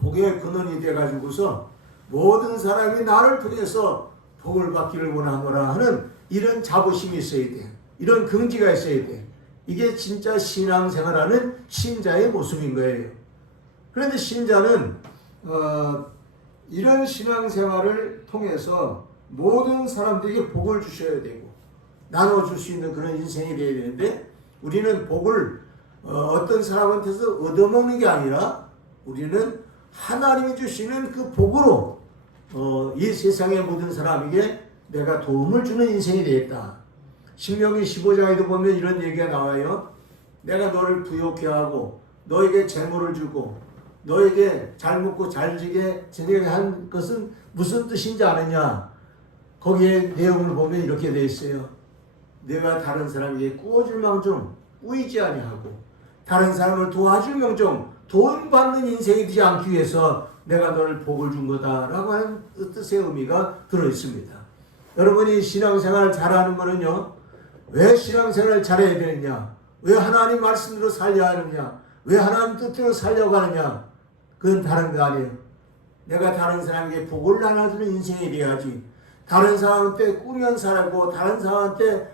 복의 근원이 돼가지고서 모든 사람이 나를 통해서 복을 받기를 원하노라 하는 이런 자부심이 있어야 돼. 이런 긍지가 있어야 돼. 이게 진짜 신앙생활하는 신자의 모습인 거예요. 그런데 신자는 이런 신앙생활을 통해서 모든 사람들에게 복을 주셔야 되고 나눠줄 수 있는 그런 인생이 되어야 되는데, 우리는 복을 어떤 사람한테서 얻어먹는 게 아니라 우리는 하나님이 주시는 그 복으로 이 세상의 모든 사람에게 내가 도움을 주는 인생이 되겠다. 신명기 15장에도 보면 이런 얘기가 나와요. 내가 너를 부욕케 하고 너에게 재물을 주고 너에게 잘 먹고 잘 지게 한 것은 무슨 뜻인지 아느냐? 거기에 내용을 보면 이렇게 되어 있어요. 내가 다른 사람에게 꾸어줄 망정 꾸이지 아니하고 다른 사람을 도와줄 망정 돈 받는 인생이 되지 않기 위해서 내가 너를 복을 준 거다라고 하는 뜻의 의미가 들어있습니다. 여러분이 신앙생활 잘하는 거는요, 왜 신앙생활을 잘해야 되느냐, 왜 하나님 말씀대로 살려야 하느냐, 왜 하나님 뜻대로 살려고 하느냐, 그건 다른 거 아니에요. 내가 다른 사람에게 복을 나눠주는 인생이 돼야지, 다른 사람한테 꾸며 살고 다른 사람한테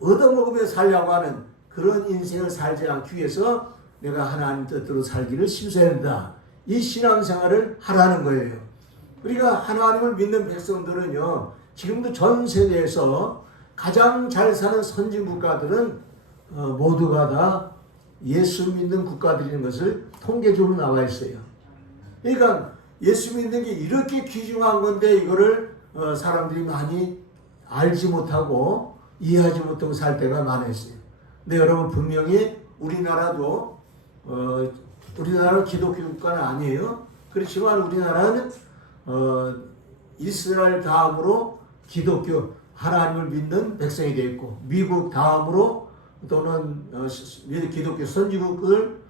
얻어먹으며 살려고 하는 그런 인생을 살지 않기 위해서 내가 하나님 뜻대로 살기를 심수해야 한다. 이 신앙생활을 하라는 거예요. 우리가 하나님을 믿는 백성들은요, 지금도 전 세계에서 가장 잘 사는 선진 국가들은 모두가 다 예수 믿는 국가들인 것을 통계적으로 나와 있어요. 그러니까 예수 믿는 게 이렇게 귀중한 건데 이거를 사람들이 많이 알지 못하고 이해하지 못하고 살 때가 많았어요. 근데 여러분, 분명히 우리나라도 우리나라는 기독교 국가는 아니에요. 그렇지만 우리나라는 이스라엘 다음으로 기독교 하나님을 믿는 백성이 되어 있고, 미국 다음으로 또는 기독교 선진국을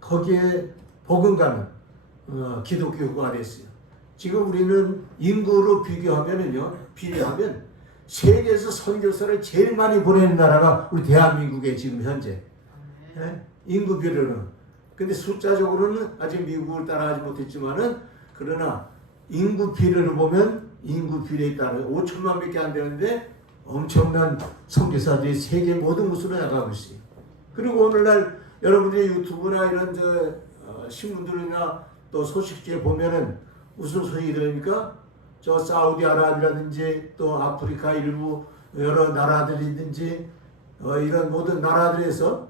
거기에 복음가는 기독교 국가가 됐어요. 지금 우리는 인구로 비교하면 세계에서 선교사를 제일 많이 보내는 나라가 우리 대한민국에 지금 현재 인구 비례로는. 근데 숫자적으로는 아직 미국을 따라가지 못했지만은, 그러나 인구 비례로 보면 인구 비례에 따라 5천만 밖에 안 되는데 엄청난 선교사들이 세계 모든 곳으로 나가고 있어요. 그리고 오늘날 여러분들이 유튜브나 이런 신문들이나 또 소식지에 보면은 무슨 소식이 들으니까 저 사우디아라비아라든지 또 아프리카 일부 여러 나라들이든지 이런 모든 나라들에서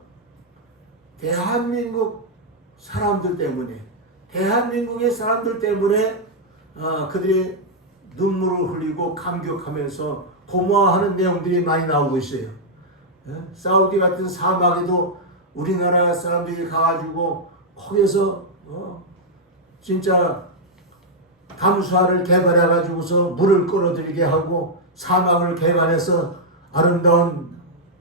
대한민국 사람들 때문에, 대한민국의 사람들 때문에 그들이 눈물을 흘리고 감격하면서 고마워하는 내용들이 많이 나오고 있어요. 사우디 같은 사막에도 우리나라 사람들이 가가지고 거기서 진짜 담수화를 개발해가지고서 물을 끌어들이게 하고 사막을 개발해서 아름다운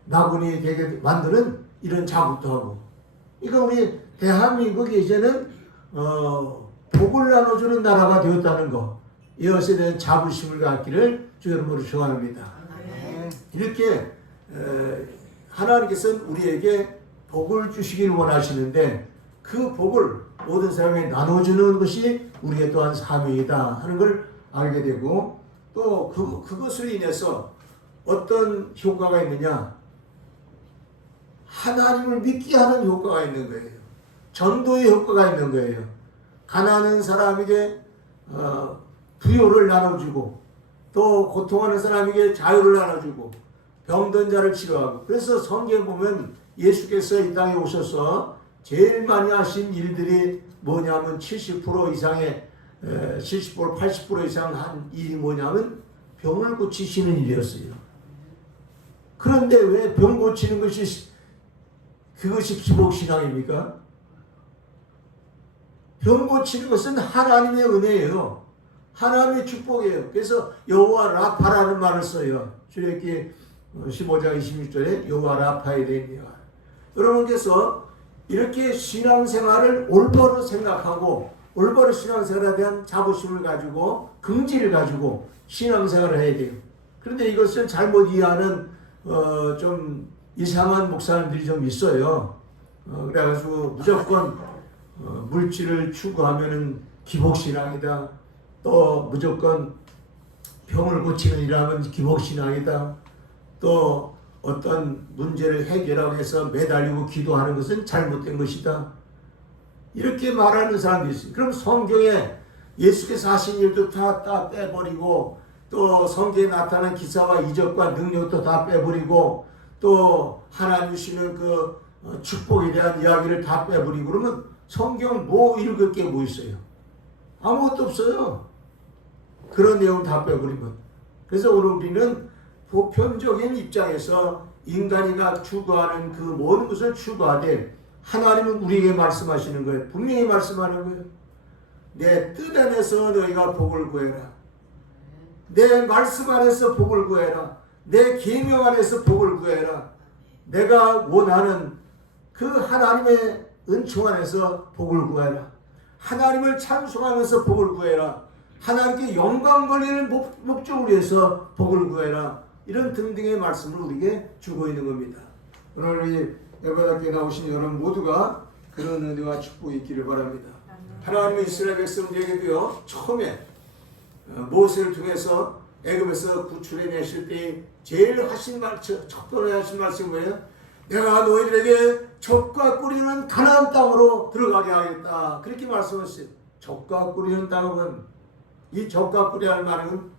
나군이 되게 만드는 이런 작업도 하고. 그러니까 우리 대한민국이 이제는 복을 나눠주는 나라가 되었다는 거, 이것에 대한 자부심을 갖기를 주 여러분으로 축원합니다. 이렇게 하나님께서는 우리에게 복을 주시길 원하시는데, 그 복을 모든 사람에게 나눠주는 것이 우리의 또한 사명이다 하는 걸 알게 되고, 또 그것으로 인해서 어떤 효과가 있느냐, 하나님을 믿게 하는 효과가 있는 거예요. 전도의 효과가 있는 거예요. 가난한 사람에게 부요를 나눠주고, 또 고통하는 사람에게 자유를 나눠주고, 병든 자를 치료하고. 그래서 성경에 보면 예수께서 이 땅에 오셔서 제일 많이 하신 일들이 뭐냐면 70% 이상의 70% 80% 이상 한 일이 뭐냐면 병을 고치시는 일이었어요. 그런데 왜 병 고치는 그것이 기복신앙입니까? 병 고치는 것은 하나님의 은혜예요. 하나님의 축복이에요. 그래서 여호와 라파라는 말을 써요. 출애굽기 15장 26절에 여호와 라파에 대한. 여러분께서 이렇게 신앙생활을 올바로 생각하고 올바로 신앙생활에 대한 자부심을 가지고 긍지를 가지고 신앙생활을 해야 돼요. 그런데 이것을 잘못 이해하는 좀 이상한 목사님들이 좀 있어요. 그래가지고 무조건 물질을 추구하면은 기복신앙이다. 또 무조건 병을 고치는 일하면 기복신앙이다. 또 어떤 문제를 해결하고 해서 매달리고 기도하는 것은 잘못된 것이다. 이렇게 말하는 사람들이 있어요. 그럼 성경에 예수께서 하신 일도 다 빼버리고, 또 성경에 나타난 기사와 이적과 능력도 다 빼버리고, 또 하나님 주시는 그 축복에 대한 이야기를 다 빼버리고, 그러면 성경 뭐 읽을 게 뭐 있어요? 아무것도 없어요. 그런 내용 다 빼버리면. 그래서 오늘 우리는 보편적인 입장에서 인간이가 추구하는 그 모든 것을 추구하되, 하나님은 우리에게 말씀하시는 거예요. 분명히 말씀하는 거예요. 내 뜻 안에서 너희가 복을 구해라. 내 말씀 안에서 복을 구해라. 내 계명 안에서 복을 구해라. 내가 원하는 그 하나님의 은총 안에서 복을 구해라. 하나님을 찬송하면서 복을 구해라. 하나님께 영광 돌리는 목적을 위해서 복을 구해라. 이런 등등의 말씀을 우리에게 주고 있는 겁니다. 오늘 우리 예배당에 나오신 여러분 모두가 그런 은혜와 축복이 있기를 바랍니다. 하나님의 이스라엘 백성들에게도요, 처음에 모세를 통해서 애굽에서 구출해 내실 때 제일 첫 번째 하신 말씀이 뭐예요? 내가 너희들에게 젖과 꿀이는 가나안 땅으로 들어가게 하겠다. 그렇게 말씀하셨어요. 젖과 꿀이는 땅은, 이 젖과 꿀이라는 말은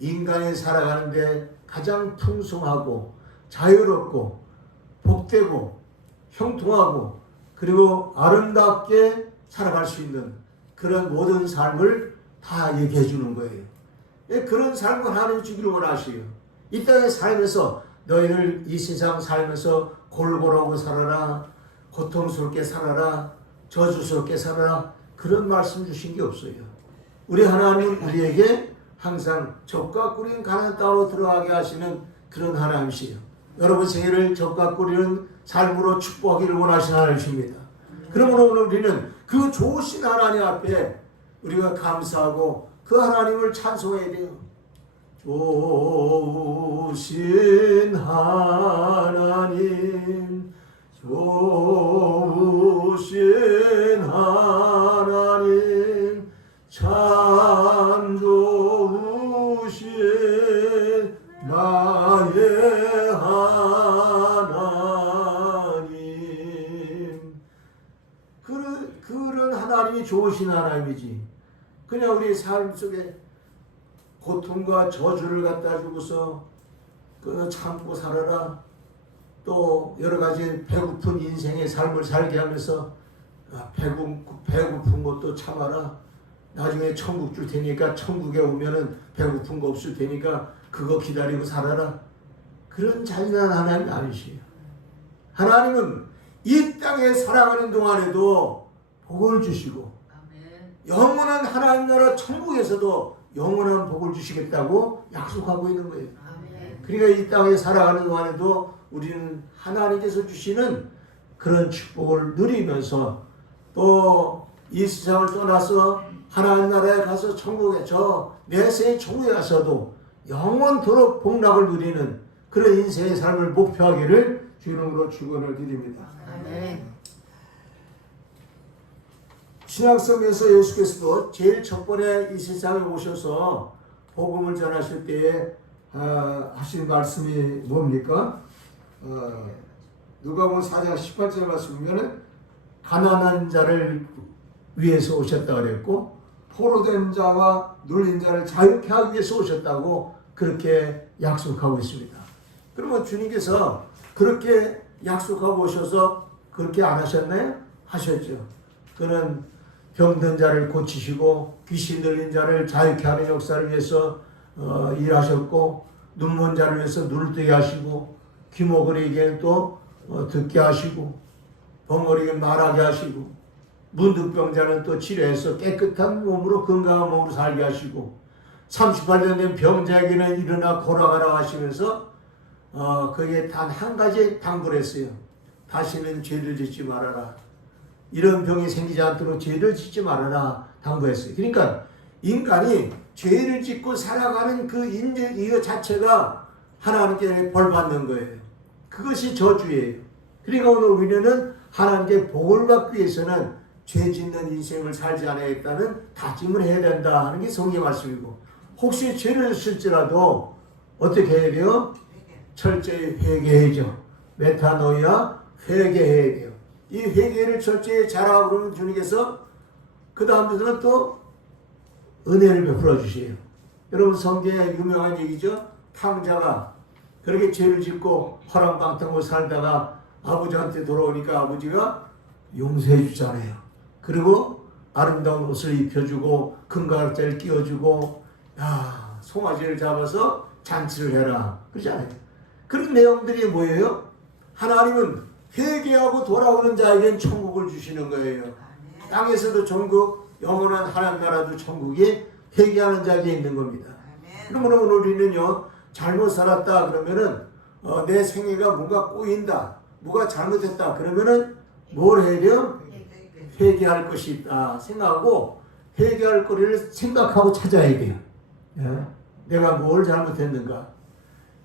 인간이 살아가는데 가장 풍성하고 자유롭고 복되고 형통하고 그리고 아름답게 살아갈 수 있는 그런 모든 삶을 다 얘기해 주는 거예요. 그런 삶을 하나님이 주기를 원하시요. 이 땅에 살면서 너희를 이 세상 살면서 골골하고 살아라, 고통스럽게 살아라, 저주스럽게 살아라, 그런 말씀 주신 게 없어요. 우리 하나님은 우리에게 항상 젖과 꿀인 가나안 땅으로 들어가게 하시는 그런 하나님이시요. 여러분 생애를 젖과 꿀이는 삶으로 축복하기를 원하시는 하나님이십니다. 그러므로 오늘 우리는 그 좋으신 하나님 앞에 우리가 감사하고 그 하나님을 찬송해야 돼요. 좋으신 하나님, 좋으신 하나님, 참 좋으신 나의 하나님. 그런 하나님이 좋으신 하나님이지. 그냥 우리 삶 속에 고통과 저주를 갖다 주고서 그 참고 살아라. 또 여러 가지 배고픈 인생의 삶을 살게 하면서 배고픈 것도 참아라. 나중에 천국 줄 테니까 천국에 오면은 배고픈 거 없을 테니까 그거 기다리고 살아라. 그런 잔인한 하나님이 아니시요. 하나님은 이 땅에 살아가는 동안에도 복을 주시고 영원한 하나님 나라 천국에서도 영원한 복을 주시겠다고 약속하고 있는 거예요. 그러니까 이 땅에 살아가는 동안에도 우리는 하나님께서 주시는 그런 축복을 누리면서 또 이 세상을 떠나서 하나님 나라에 가서 천국에 내세의 천국에 가서도 영원토록 복락을 누리는 그런 인생의 삶을 목표하기를 주님으로 축원을 드립니다. 아멘. 신약성에서 예수께서도 제일 첫 번에 이 세상에 오셔서 복음을 전하실 때에 하신 말씀이 뭡니까? 누가복음 4장 18절 말씀 보면은 가난한 자를 위해서 오셨다 그랬고 포로된 자와 눌린 자를 자유케 하기 위해서 오셨다고 그렇게 약속하고 있습니다. 그러면 주님께서 그렇게 약속하고 오셔서 그렇게 안 하셨나요? 하셨죠. 그는 병든 자를 고치시고 귀신 들린 자를 자유케 하는 역사를 위해서 일하셨고 눈먼 자를 위해서 눈을 뜨게 하시고 귀머거리에게는 또 듣게 하시고 벙어리에게 말하게 하시고 문득병자는 또 치료해서 깨끗한 몸으로 건강한 몸으로 살게 하시고 38년 된 병자에게는 일어나 걸어가라 하시면서 거기에 단 한 가지 당부를 했어요. 다시는 죄를 짓지 말아라. 이런 병이 생기지 않도록 죄를 짓지 말아라 당부했어요. 그러니까 인간이 죄를 짓고 살아가는 그 이거 자체가 하나님께 벌 받는 거예요. 그것이 저주예요. 그러니까 오늘 우리는 하나님께 복을 받기 위해서는 죄 짓는 인생을 살지 않아야겠다는 다짐을 해야 된다 하는 게 성경 말씀이고, 혹시 죄를 지을지라도 어떻게 해야 돼요? 철저히 회개해야죠. 메타노이아, 회개해야 돼요. 이 회개를 철저히 잘하고 그러면 주님께서 그 다음부터는 또 은혜를 베풀어 주세요. 여러분 성경에 유명한 얘기죠. 탕자가 그렇게 죄를 짓고 허랑방탕으로 살다가 아버지한테 돌아오니까 아버지가 용서해 주잖아요. 그리고 아름다운 옷을 입혀주고 금가락자를 끼워주고 송아지를 잡아서 잔치를 해라 그러잖아요. 그런 내용들이 뭐예요? 하나님은 회개하고 돌아오는 자에겐 천국을 주시는 거예요. 땅에서도 천국, 영원한 하나님 나라도 천국이 회개하는 자에게 있는 겁니다. 그러면 오늘 우리는요 잘못 살았다 그러면은 내 생애가 뭔가 꼬인다, 뭐가 잘못했다 그러면은 뭘 해야 돼요? 회개할 것이 있다 생각하고 회개할 거리를 생각하고 찾아야 돼요. 예? 내가 뭘 잘못했는가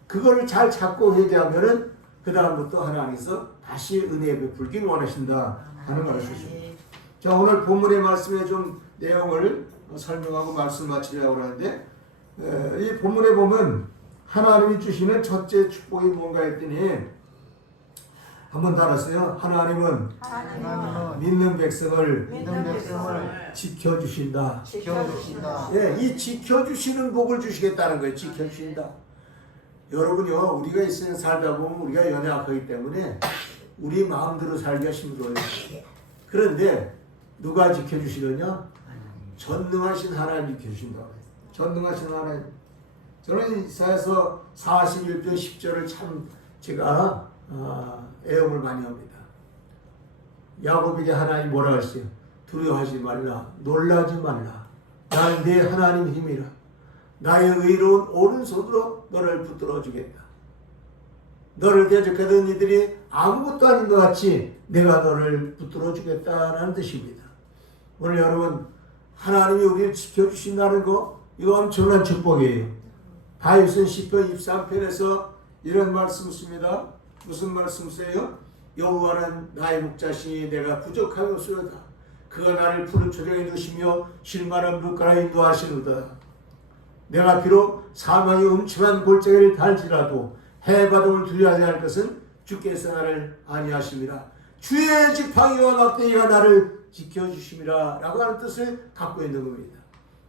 그걸 잘 찾고 회개하면은 그 다음부터 하나님께서 다시 은혜 베풀길 원하신다 하는 말을 주십니다. 자, 오늘 본문의 말씀에 좀 내용을 설명하고 말씀 마치려고 하는데 이 본문에 보면 하나님이 주시는 첫째 축복이 뭔가 했더니 한번 달았어요. 하나님은 믿는 백성을 지켜주신다. 예, 이 지켜주시는 복을 주시겠다는 거예요. 지켜주신다. 여러분요, 우리가 이 세상 살다 보면 우리가 연약하기 때문에 우리 마음대로 살기가 힘들어요. 그런데 누가 지켜주시느냐? 전능하신 하나님 지켜주신다. 전능하신 하나님. 저는 이사야서 41편 10절을 참 제가 애용을 많이 합니다. 야곱에게 하나님 뭐라 했어요? 두려워하지 말라, 놀라지 말라. 나는 네 하나님 힘이라. 나의 의로운 오른손으로 너를 붙들어 주겠다. 너를 대적하던 이들이 아무것도 아닌 것 같이 내가 너를 붙들어 주겠다라는 뜻입니다. 오늘 여러분 하나님이 우리를 지켜주신다는 거 이거 엄청난 축복이에요. 다윗은 시편 23편에서 이런 말씀 씁니다. 무슨 말씀 써요? 여호와는 나의 목자시니 내가 부족함이 없으리로다. 그가 나를 푸른 초장에 두시며 쉴만한 물가에 인도하시리로다. 내가 비록 사망의 음침한 골짜기를 달지라도 해바람을 두려워하지 않을 것은 주께서 나를 안위하심이라. 주의 지팡이와 막대기가 나를 지켜주심이라 라고 하는 뜻을 갖고 있는 겁니다.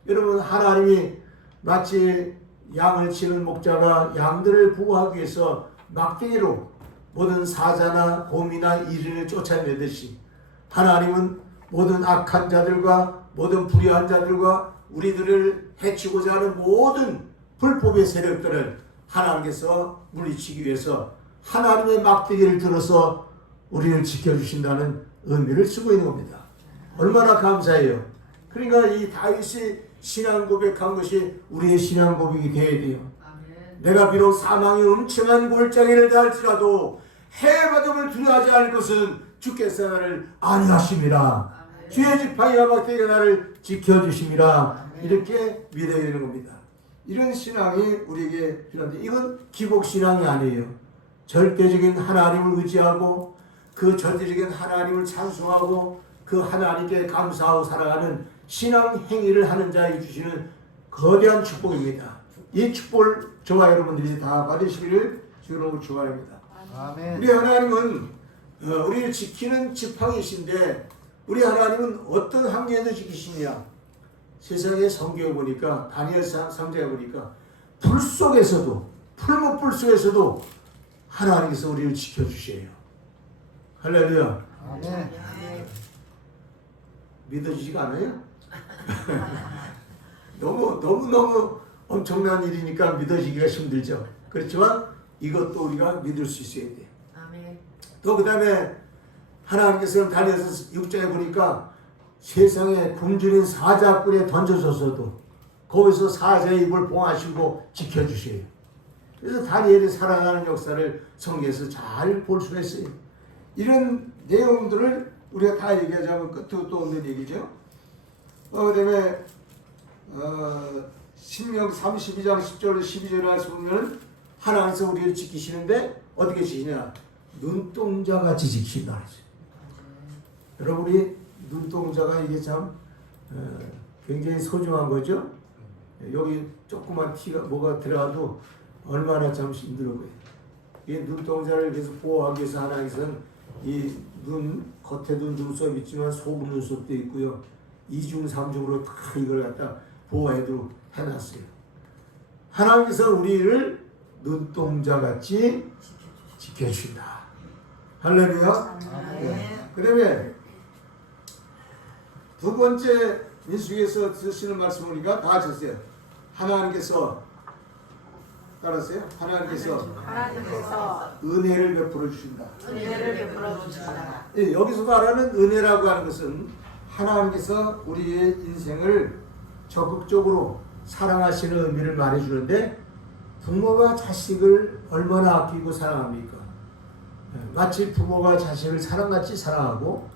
여러분 하나님이 마치 양을 치는 목자가 양들을 보호하기 위해서 막대기로 모든 사자나 곰이나 이린을 쫓아내듯이 하나님은 모든 악한 자들과 모든 불의한 자들과 우리들을 해치고자 하는 모든 불법의 세력들을 하나님께서 물리치기 위해서 하나님의 막대기를 들어서 우리를 지켜주신다는 의미를 쓰고 있는 겁니다. 얼마나 감사해요. 그러니까 이 다윗이 신앙 고백한 것이 우리의 신앙 고백이 되어야 돼요. 내가 비록 사망의 음침한 골짜기를 닿을지라도 해바람을 두려워하지 않을 것은 주께서 나를 안위하심이라. 주의 지팡이와 막대기가 나를 지켜주심이라. 이렇게 믿어야 되는 겁니다. 이런 신앙이 우리에게 필요한데 이건 기복신앙이 아니에요. 절대적인 하나님을 의지하고 그 절대적인 하나님을 찬송하고 그 하나님께 감사하고 살아가는 신앙 행위를 하는 자에게 주시는 거대한 축복입니다. 이 축복을 저와 여러분들이 다 받으시기를 주로 축원합니다. 아멘. 우리 하나님은 우리를 지키는 지팡이신데 우리 하나님은 어떤 환경에도 지키시냐? 세상의 성경에 보니까 다니엘 3장에 보니까 불 속에서도 풀무불 속에서도 하나님께서 우리를 지켜주셔요. 할렐루야. 아멘. 믿어지지가 않아요? 너무 엄청난 일이니까 믿어지기가 힘들죠. 그렇지만 이것도 우리가 믿을 수 있어야 돼요. 아멘. 또 그 다음에 하나님께서는 다니엘서 6장에 보니까 세상에 굶주린 사자굴에 던져져서도 거기서 사자의 입을 봉하시고 지켜주셔요. 그래서 다니엘이 살아가는 역사를 성경에서 잘 볼 수가 있어요. 이런 내용들을 우리가 다 얘기하자면 끝도 또 없는 얘기죠. 그 다음에 신명 32장 10절로 12절에 말씀을 하나님께서 우리를 지키시는데 어떻게 지키냐? 눈동자같이 지키신다. 여러분 우리 눈동자가 이게 참 굉장히 소중한 거죠. 여기 조그만 티가 뭐가 들어가도 얼마나 참 힘든 거예요. 이 눈동자를 계속 보호하기 위해서 하나님께서는 이 눈 겉에도 눈썹 있지만 속 눈썹도 있고요. 이중 삼중으로 다 이걸 갖다 보호해도 해놨어요. 하나님께서 우리를 눈동자같이 지켜주신다. 할렐루야. 네. 그 다음에 두 번째 민수기에서 쓰시는 말씀 우리가 다 쳤어요. 하나님께서 따랐어요? 하나님께서 은혜를 베풀어 주신다. 은혜를 베풀어 주신다. 예, 여기서 말하는 은혜라고 하는 것은 하나님께서 우리의 인생을 적극적으로 사랑하시는 의미를 말해주는데 부모가 자식을 얼마나 아끼고 사랑합니까? 마치 부모가 자식을 사랑같이 사랑하고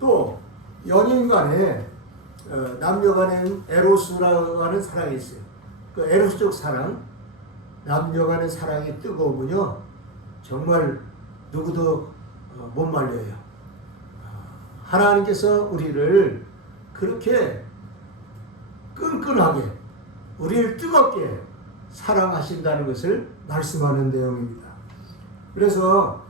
또 연인 간에 남녀 간에 에로스라고 하는 사랑이 있어요. 그 에로스적 사랑, 남녀 간의 사랑이 뜨거우면요 정말 누구도 못 말려요. 하나님께서 우리를 그렇게 끈끈하게 우리를 뜨겁게 사랑하신다는 것을 말씀하는 내용입니다. 그래서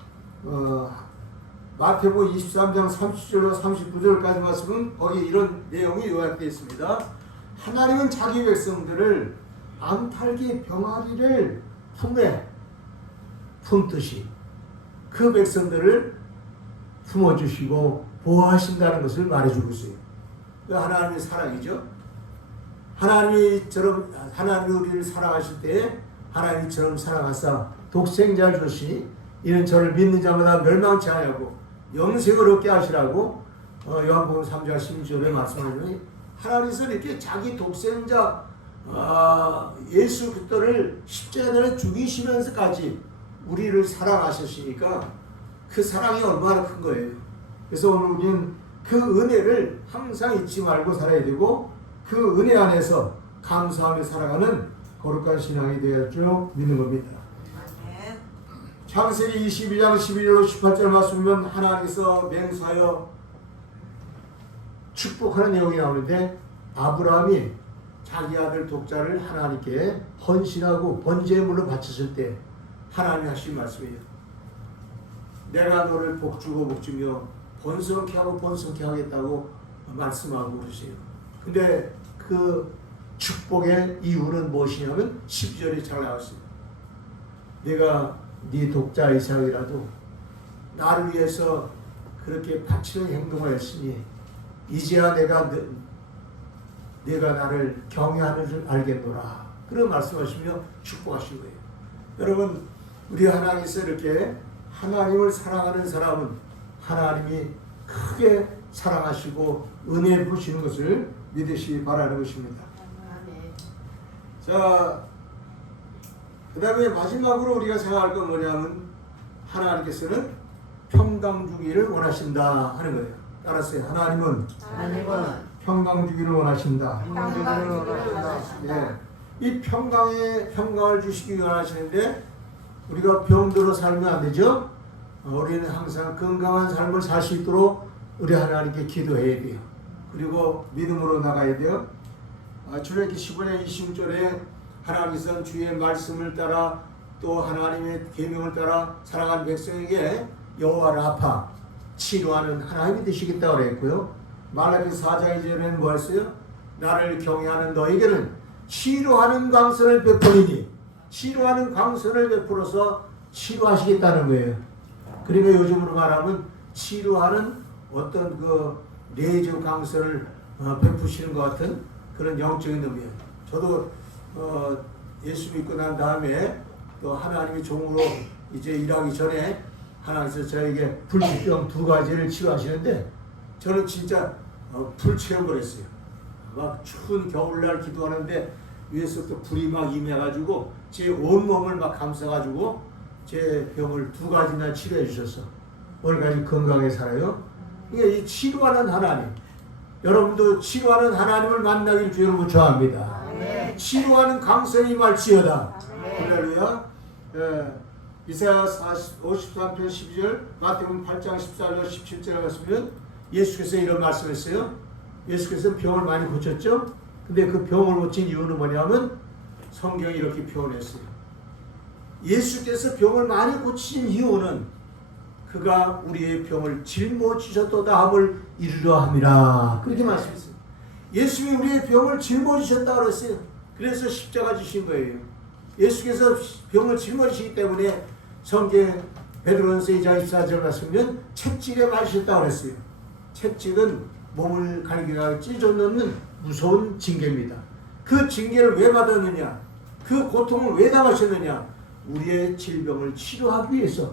마태복음 23장 30절로 39절까지 말씀은 거기 이런 내용이 요약되어 있습니다. 하나님은 자기 백성들을 암탉이 병아리를 품에 품듯이 그 백성들을 품어주시고 보호하신다는 것을 말해주고 있어요. 그 하나님의 사랑이죠. 하나님이 우리를 사랑하실 때에 하나님처럼 사랑하사 독생자를 주시니 이는 저를 믿는 자마다 멸망치 아니하고 영생을 얻게 하시라고 요한복음 3장 16절에 말씀하시니 하나님께서 이렇게 자기 독생자 예수 그리스도를 십자가에 죽이시면서까지 우리를 사랑하셨으니까 그 사랑이 얼마나 큰 거예요. 그래서 오늘 우리는 그 은혜를 항상 잊지 말고 살아야 되고 그 은혜 안에서 감사하며 살아가는 거룩한 신앙이 되어야 할 줄 믿는 겁니다. 창세기 22장 11절로 18절 말씀은 하나님께서 맹세하여 축복하는 내용이 나오는데 아브라함이 자기 아들 독자를 하나님께 헌신하고 번제물로 바쳤을 때 하나님이 하신 말씀이에요. 내가 너를 복주고 복주며 번성케 하고 번성케 하겠다고 말씀하고 그러세요. 근데 그 축복의 이유는 무엇이냐면 12절에 잘 나왔어요. 내가 네 독자 이삭이라도 나를 위해서 그렇게 바치는 행동을 했으니 이제야 내가 나를 경외하는 줄 알겠노라. 그런 말씀하시며 축복하신 거예요. 여러분 우리 하나님께서 이렇게 하나님을 사랑하는 사람은 하나님이 크게 사랑하시고 은혜 부시는 것을 믿으시 바라는 것입니다. 자, 그 다음에 마지막으로 우리가 생각할 건 뭐냐면 하나님께서는 평강 주기를 원하신다 하는 거예요. 따라서 하나님은 평강 주기를 원하신다. 네. 이 평강을 주시기 원하시는데 우리가 병들어 살면 안 되죠. 우리는 항상 건강한 삶을 살 수 있도록 우리 하나님께 기도해야 돼요. 그리고 믿음으로 나가야 돼요. 출애굽기 15장 26절에 하나님께서는 주의 말씀을 따라 또 하나님의 계명을 따라 사랑하는 백성에게 여호와 라파 치료하는 하나님이 되시겠다고 그랬고요. 말라기 4장 2절에는 뭐 했어요? 나를 경외하는 너에게는 치료하는 광선을 베푸리니 치료하는 광선을 베풀어서 치료하시겠다는 거예요. 그러니까 요즘으로 말하면 치료하는 어떤 그 레이저 광선을 베푸시는 것 같은 그런 영적인 의미예요. 저도 예수 믿고 난 다음에 또 하나님의 종으로 이제 일하기 전에 하나님께서 저에게 불치병 2가지를 치료하시는데 저는 진짜 불 체험을 했어요. 막 추운 겨울날 기도하는데 위에서 또 불이 막 임해가지고 제 온몸을 막 감싸가지고 제 병을 2가지나 치료해 주셔서 오늘까지 건강하게 살아요. 그러니까 이 치료하는 하나님, 여러분도 치료하는 하나님을 만나길 주로 부탁합니다. 치료하는 강성이 말지어다. 할렐루야. 이사야 53편 12절, 마태복음 8장 14절 17절에 갔으면 예수께서 이런 말씀했어요. 예수께서 병을 많이 고쳤죠. 근데 그 병을 고친 이유는 뭐냐면 성경이 이렇게 표현했어요. 예수께서 병을 많이 고친 이유는 그가 우리의 병을 짊어지셨도다 함을 이루려 함이라. 그렇게 말씀했어요. 예수님이 우리의 병을 짊어지셨다 그랬어요. 그래서 십자가 지신 거예요. 예수께서 병을 짊어지시기 때문에 성경 베드로전서 2장 24절 말씀은 채찍에 맞으셨다 그랬어요. 채찍은 몸을 갈기가 찢어놓는 무서운 징계입니다. 그 징계를 왜 받았느냐? 그 고통을 왜 당하셨느냐? 우리의 질병을 치료하기 위해서.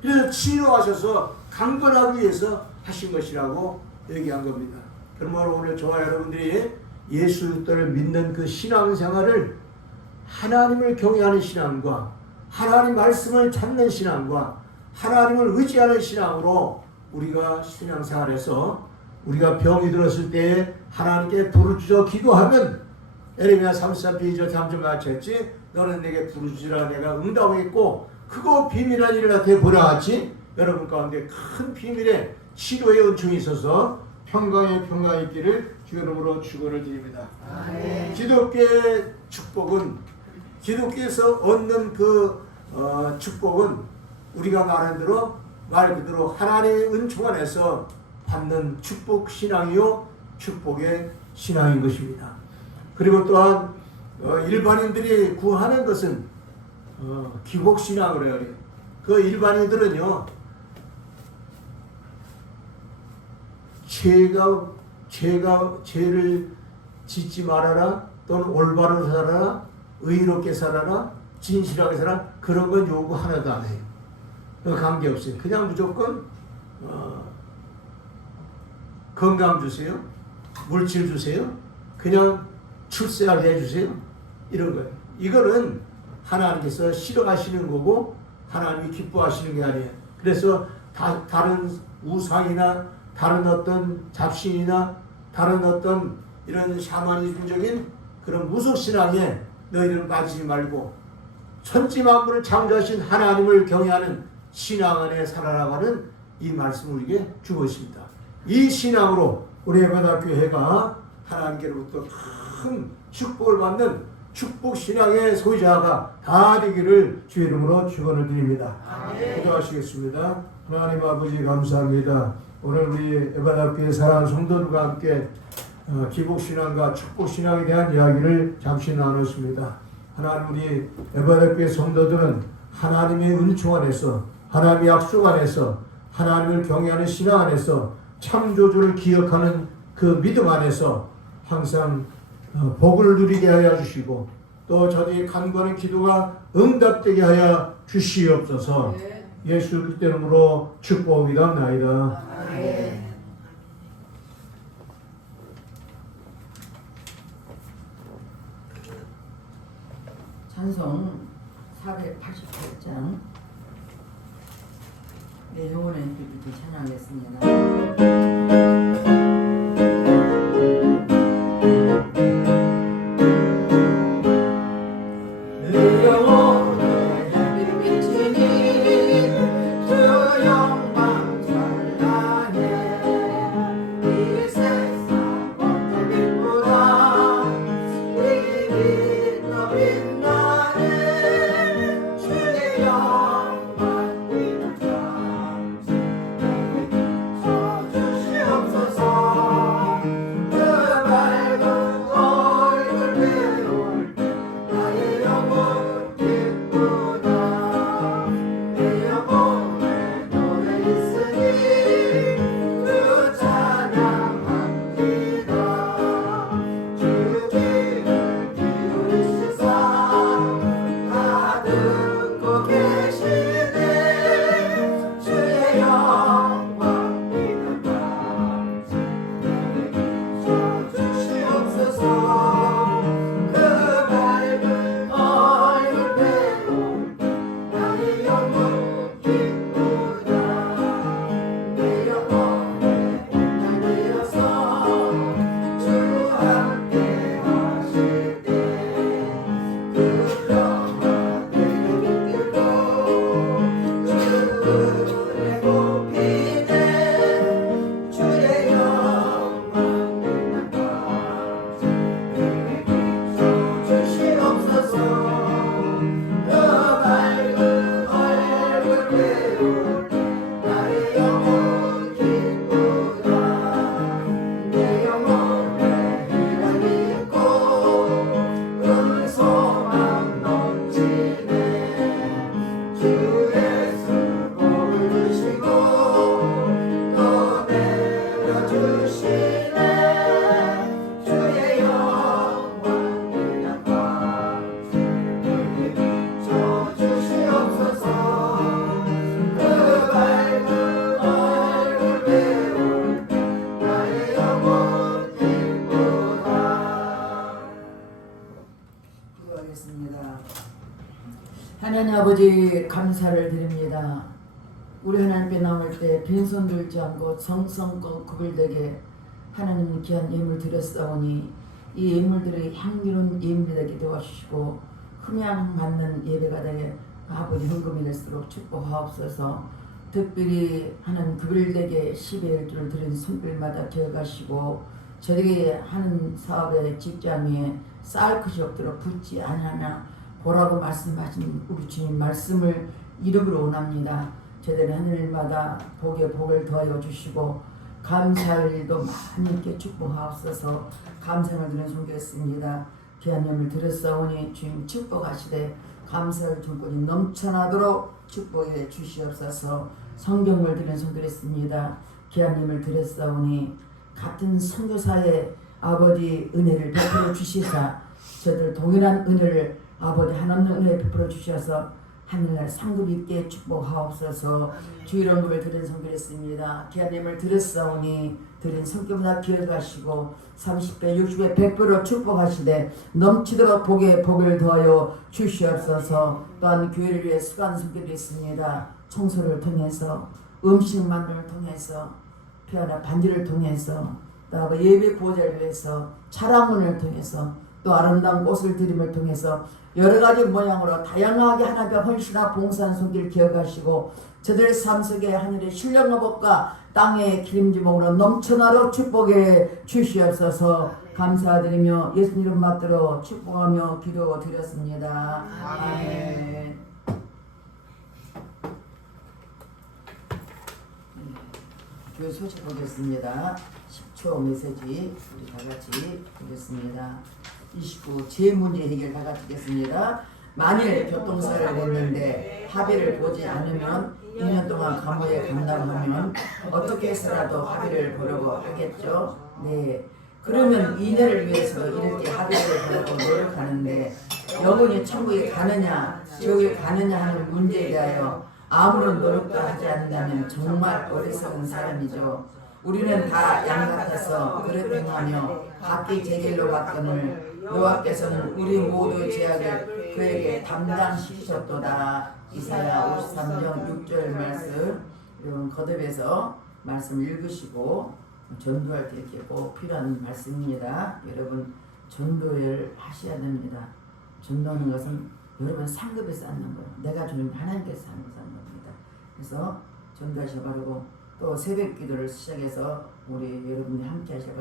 그래서 치료하셔서 강건하기 위해서 하신 것이라고 얘기한 겁니다. 그러므로 오늘 저와 여러분들이 예수를 믿는 그 신앙생활을 하나님을 경외하는 신앙과 하나님 말씀을 찾는 신앙과 하나님을 의지하는 신앙으로 우리가 신앙생활에서 우리가 병이 들었을 때에 하나님께 부르짖어 기도하면 에레미야 33편 3절 같이 했지. 너는 내게 부르짖으라 내가 응답하겠고 크고 비밀한 일을 나한테 보라 같이 여러분 가운데 큰 비밀의 치료의 은총이 있어서 평강의 평강이 있기를 주 이름으로 축원을 드립니다. 기독교의 축복은 기독교에서 얻는 그 축복은 우리가 말한 대로 말 그대로 하나님의 은총 안에서 받는 축복 신앙이요 축복의 신앙인 것입니다. 그리고 또한 일반인들이 구하는 것은 기복 신앙을 해요. 그 일반인들은요 죄를 짓지 말아라 또는 올바로 살아라 의롭게 살아라 진실하게 살아라 그런 건 요구 하나도 안 해요. 관계없어요. 그냥 무조건 건강 주세요. 물질 주세요. 그냥 출세하게 해주세요. 이런 거예요. 이거는 하나님께서 싫어하시는 거고 하나님이 기뻐하시는 게 아니에요. 그래서 다른 우상이나 다른 어떤 잡신이나 다른 어떤 이런 샤머니즘적인 그런 무속신앙에 너희들은 빠지지 말고 천지만물을 창조하신 하나님을 경외하는 신앙 안에 살아나가는 이 말씀을 우리에게 주고 있습니다. 이 신앙으로 우리 에베다교회가 하나님께로부터 큰 축복을 받는 축복 신앙의 소유자가 다 되기를 주 이름으로 축원을 드립니다. 기도하시겠습니다. 하나님 아버지 감사합니다. 오늘 우리 에베다교회 사랑하는 성도들과 함께 기복신앙과 축복신앙에 대한 이야기를 잠시 나눴습니다. 하나님 우리 에베다교회 성도들은 하나님의 은총 안에서 하나님의 약속 안에서 하나님을 경외하는 신앙 안에서 창조주를 기억하는 그 믿음 안에서 항상 복을 누리게 하여 주시고 또 저희의 간구하는 기도가 응답되게 하여 주시옵소서. 예수 그리스도 이름으로 축복이옵나이다. 찬송 488장 내 영혼의 빛을 찬양하겠습니다. 아버지 감사를 드립니다. 우리 하나님께 나올 때 빈손 들지 않고 성성껏 구별되게 하나님 귀한 예물 드렸사오니 이 예물들이 향기로운 예물이 되게 도와주시고 흠양 받는 예배가 되게 아버지 헌금이 될수록 축복하옵소서. 특별히 하나님 구별되게 10의 1주를 드린 손길마다 기억하시고 저에게 하는 사업의 직장에 쌀 것이 없도록 붙지 않으나 보라고 말씀하신 우리 주님 말씀을 이루기로 원합니다. 저희들은 하늘마다 복에 복을 더하여 주시고 감사할 일도 많이 있게 축복하옵소서. 감사를 드리는 손겼습니다. 귀한 예물 드렸사오니 주님 축복하시되 감사를 줄거니 넘쳐나도록 축복해 주시옵소서. 성경을 드리는 손드렸습니다. 귀한 예물 드렸사오니 같은 선교사의 아버지 은혜를 베풀어 주시사 저들 동일한 은혜를 아버지 한없는 은혜 베풀어 주셔서 하늘날 상급 있게 축복하옵소서. 주 이름을 드린 성결했습니다. 귀한 예물 드렸사오니 드린 성격보다 기억하시고 30배 60배 100배로 축복하시되 넘치도록 복에 복을 더하여 주시옵소서. 또한 교회를 위해 수고한 성결했습니다. 청소를 통해서 음식 만들을 통해서 피아나 반지를 통해서 또 예배 보좌를 위해서 차량문을 통해서 또 아름다운 꽃을 드림을 통해서 여러 가지 모양으로 다양하게 하나님께 헌신하 봉사한 손길 기억하시고 저들의 삶 속에 하늘의 신령한 복과 땅의 기름지목으로 넘쳐나도록 축복해 주시옵소서. 감사드리며 예수님 이름 받들어 축복하며 기도드렸습니다. 아멘. 교회 소식 보겠습니다. 10초 메시지 우리 다같이 보겠습니다. 29 재문제 해결 다같이 하겠습니다. 만일 교통사고를 냈는데 합의를 보지 않으면 2년 동안 감옥에 간다면 어떻게 해서라도 합의를 보려고 하겠죠. 네. 그러면 2년을 위해서 이렇게 합의를 보려고 노력하는데 영혼이 천국에 가느냐 지옥에 가느냐 하는 문제에 대하여 아무런 노력도 하지 않는다면 정말 어리석은 사람이죠. 우리는 다 양 같아서 그릇 행하며 각기 제 길로 갔거늘 여호와께서는 우리 모두의 죄악을 그에게 담당시키셨도다. 이사야 53장 6절 말씀 여러분 거듭해서 말씀 읽으시고 전도할 때 이렇게 꼭 필요한 말씀입니다. 여러분 전도를 하셔야 됩니다. 전도하는 것은 여러분 상급에서 하는 거예요. 내가 주는 하나님께서 하는 겁니다. 그래서 전도하시기 바라고 또 새벽 기도를 시작해서 우리 여러분이 함께 하시기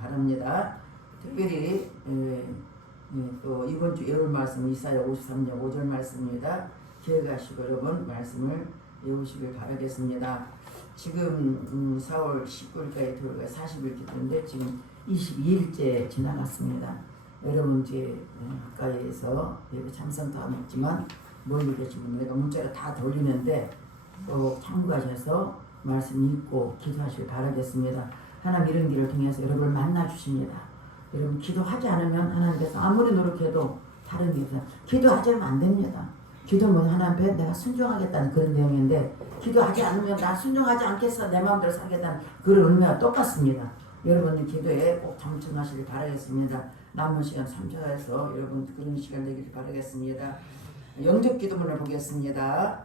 바랍니다. 특별히 또 이번 주 예언 말씀 이사야 53장 5절 말씀입니다. 기억하시고 여러분 말씀을 외우시길 바라겠습니다. 지금 4월 19일까지 들어가 40일 기도인데 지금 22일째 지나갔습니다. 여러분 이제 가까이에서 예배 참석도 안 했지만 멀리 계시면 내가 문자를 다 돌리는데 꼭 참고하셔서 말씀 읽고 기도하시길 바라겠습니다. 하나님 이런 길을 통해서 여러분을 만나 주십니다. 여러분 기도하지 않으면 하나님께서 아무리 노력해도 다른 게 없어요. 기도하지 않으면 안 됩니다. 기도는 하나님 앞에 내가 순종하겠다는 그런 내용인데 기도하지 않으면 나 순종하지 않겠어 내 마음대로 살겠다는 그런 의미와 똑같습니다. 여러분의 기도에 꼭 당첨하시길 바라겠습니다. 남은 시간 3차에서 여러분 그런 시간 되길 바라겠습니다. 영접 기도문을 보겠습니다.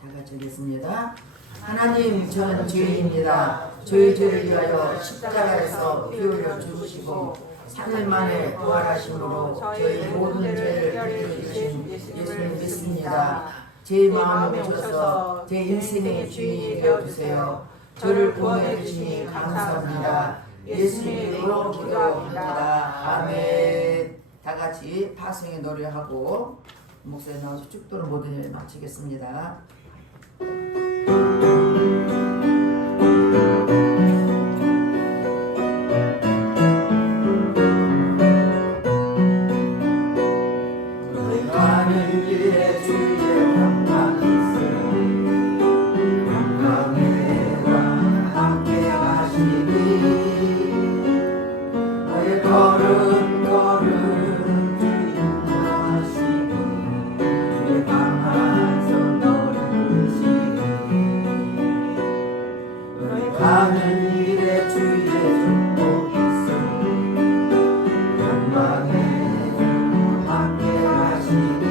다 같이 하겠습니다. 하나님 저는 죄인입니다. 저희 죄를 위하여 십자가에서 피 흘려 죽으시고 3일 만에 부활하심으로 저희 모든 죄를 해주신 예수님 믿습니다. 제 마음을 오셔서 제 인생의 주인이 되어주세요. 저를 구원해 주시니 감사합니다. 예수님 이름으로 기도합니다. 아멘. 다 같이 파송의 노래하고 목소리 나와서 축도를 모두 마치겠습니다. 가는 길에 주의 평강 있으니 평강과 함께 가시니 너의 걸음 걸음 주님 하시니 주의 강한 손 너를 드시니 너의 가는 길에 주의 축복 있으니 평강에 함께 가시니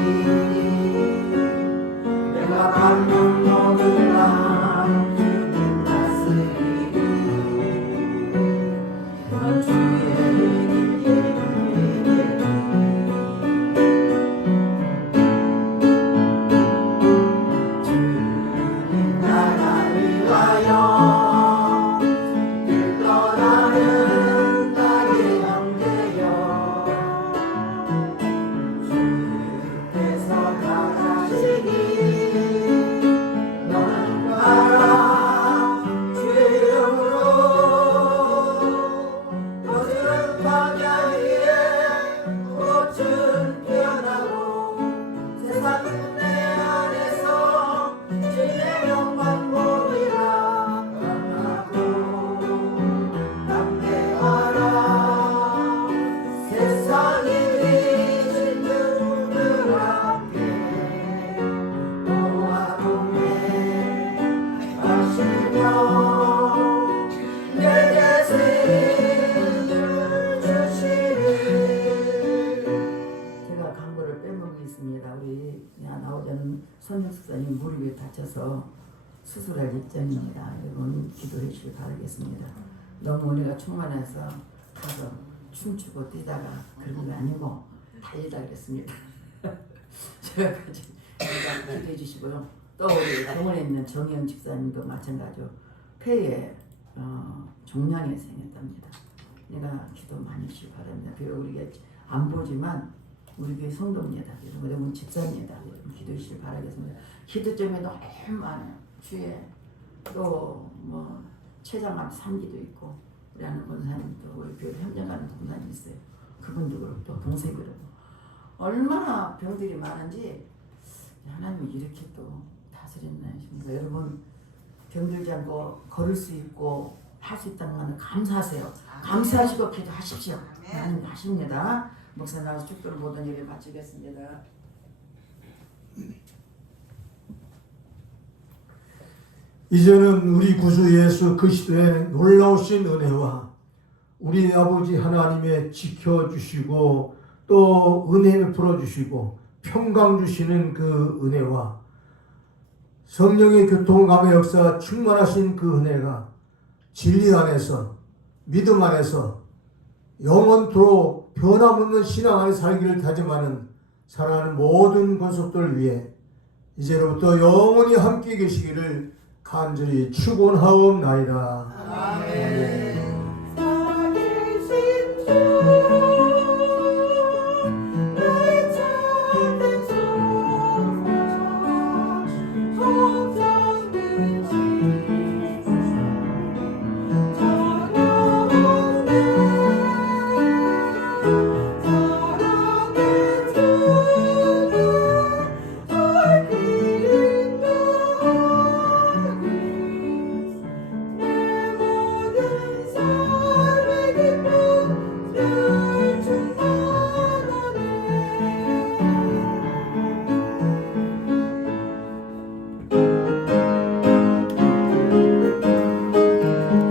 우리 나오자는 손육수사님 무릎이 다쳐서 수술할 예정입니다. 여러분 기도해 주시기 바라겠습니다. 너무 은혜가 충만해서 가서 춤추고 뛰다가 그런 게 아니고 달리다 그랬습니다. 제가 기도해 주시고요. 또 우리 병원에 있는 정영 집사님도 마찬가지로 폐에 종양이 생겼답니다. 내가 기도 많이 주시기 바랍니다. 비록 우리가 안 보지만 우리 교회 성도입니다. 여러분 집사입니다. 여러분 기도해 주시기 바라겠습니다. 기도점이 너무 많아요. 주에 또 뭐 췌장암 3기도 있고 우리 아는 권사님도 우리 교회 협력하는 권사님 있어요. 그분도 그렇고 또 동생이 그렇고 얼마나 병들이 많은지 하나님이 이렇게 또 다스렸나 싶습니다. 여러분 병들지 않고 걸을 수 있고 할 수 있다는 것은 감사하세요. 감사하시고 기도하십시오. 하나님 하십니다. 목사 나와서 축도를 모든 예배 바치겠습니다. 이제는 우리 구주 예수 그리스도의 놀라우신 은혜와 우리 아버지 하나님의 지켜주시고 또 은혜 풀어주시고 평강 주시는 그 은혜와 성령의 교통감의 역사 충만하신 그 은혜가 진리 안에서 믿음 안에서 영원토록 변함없는 신앙 안에 살기를 다짐하는 사랑하는 모든 권속들 위해 이제로부터 영원히 함께 계시기를 간절히 축원하옵나이다. 아멘. 살아계신 주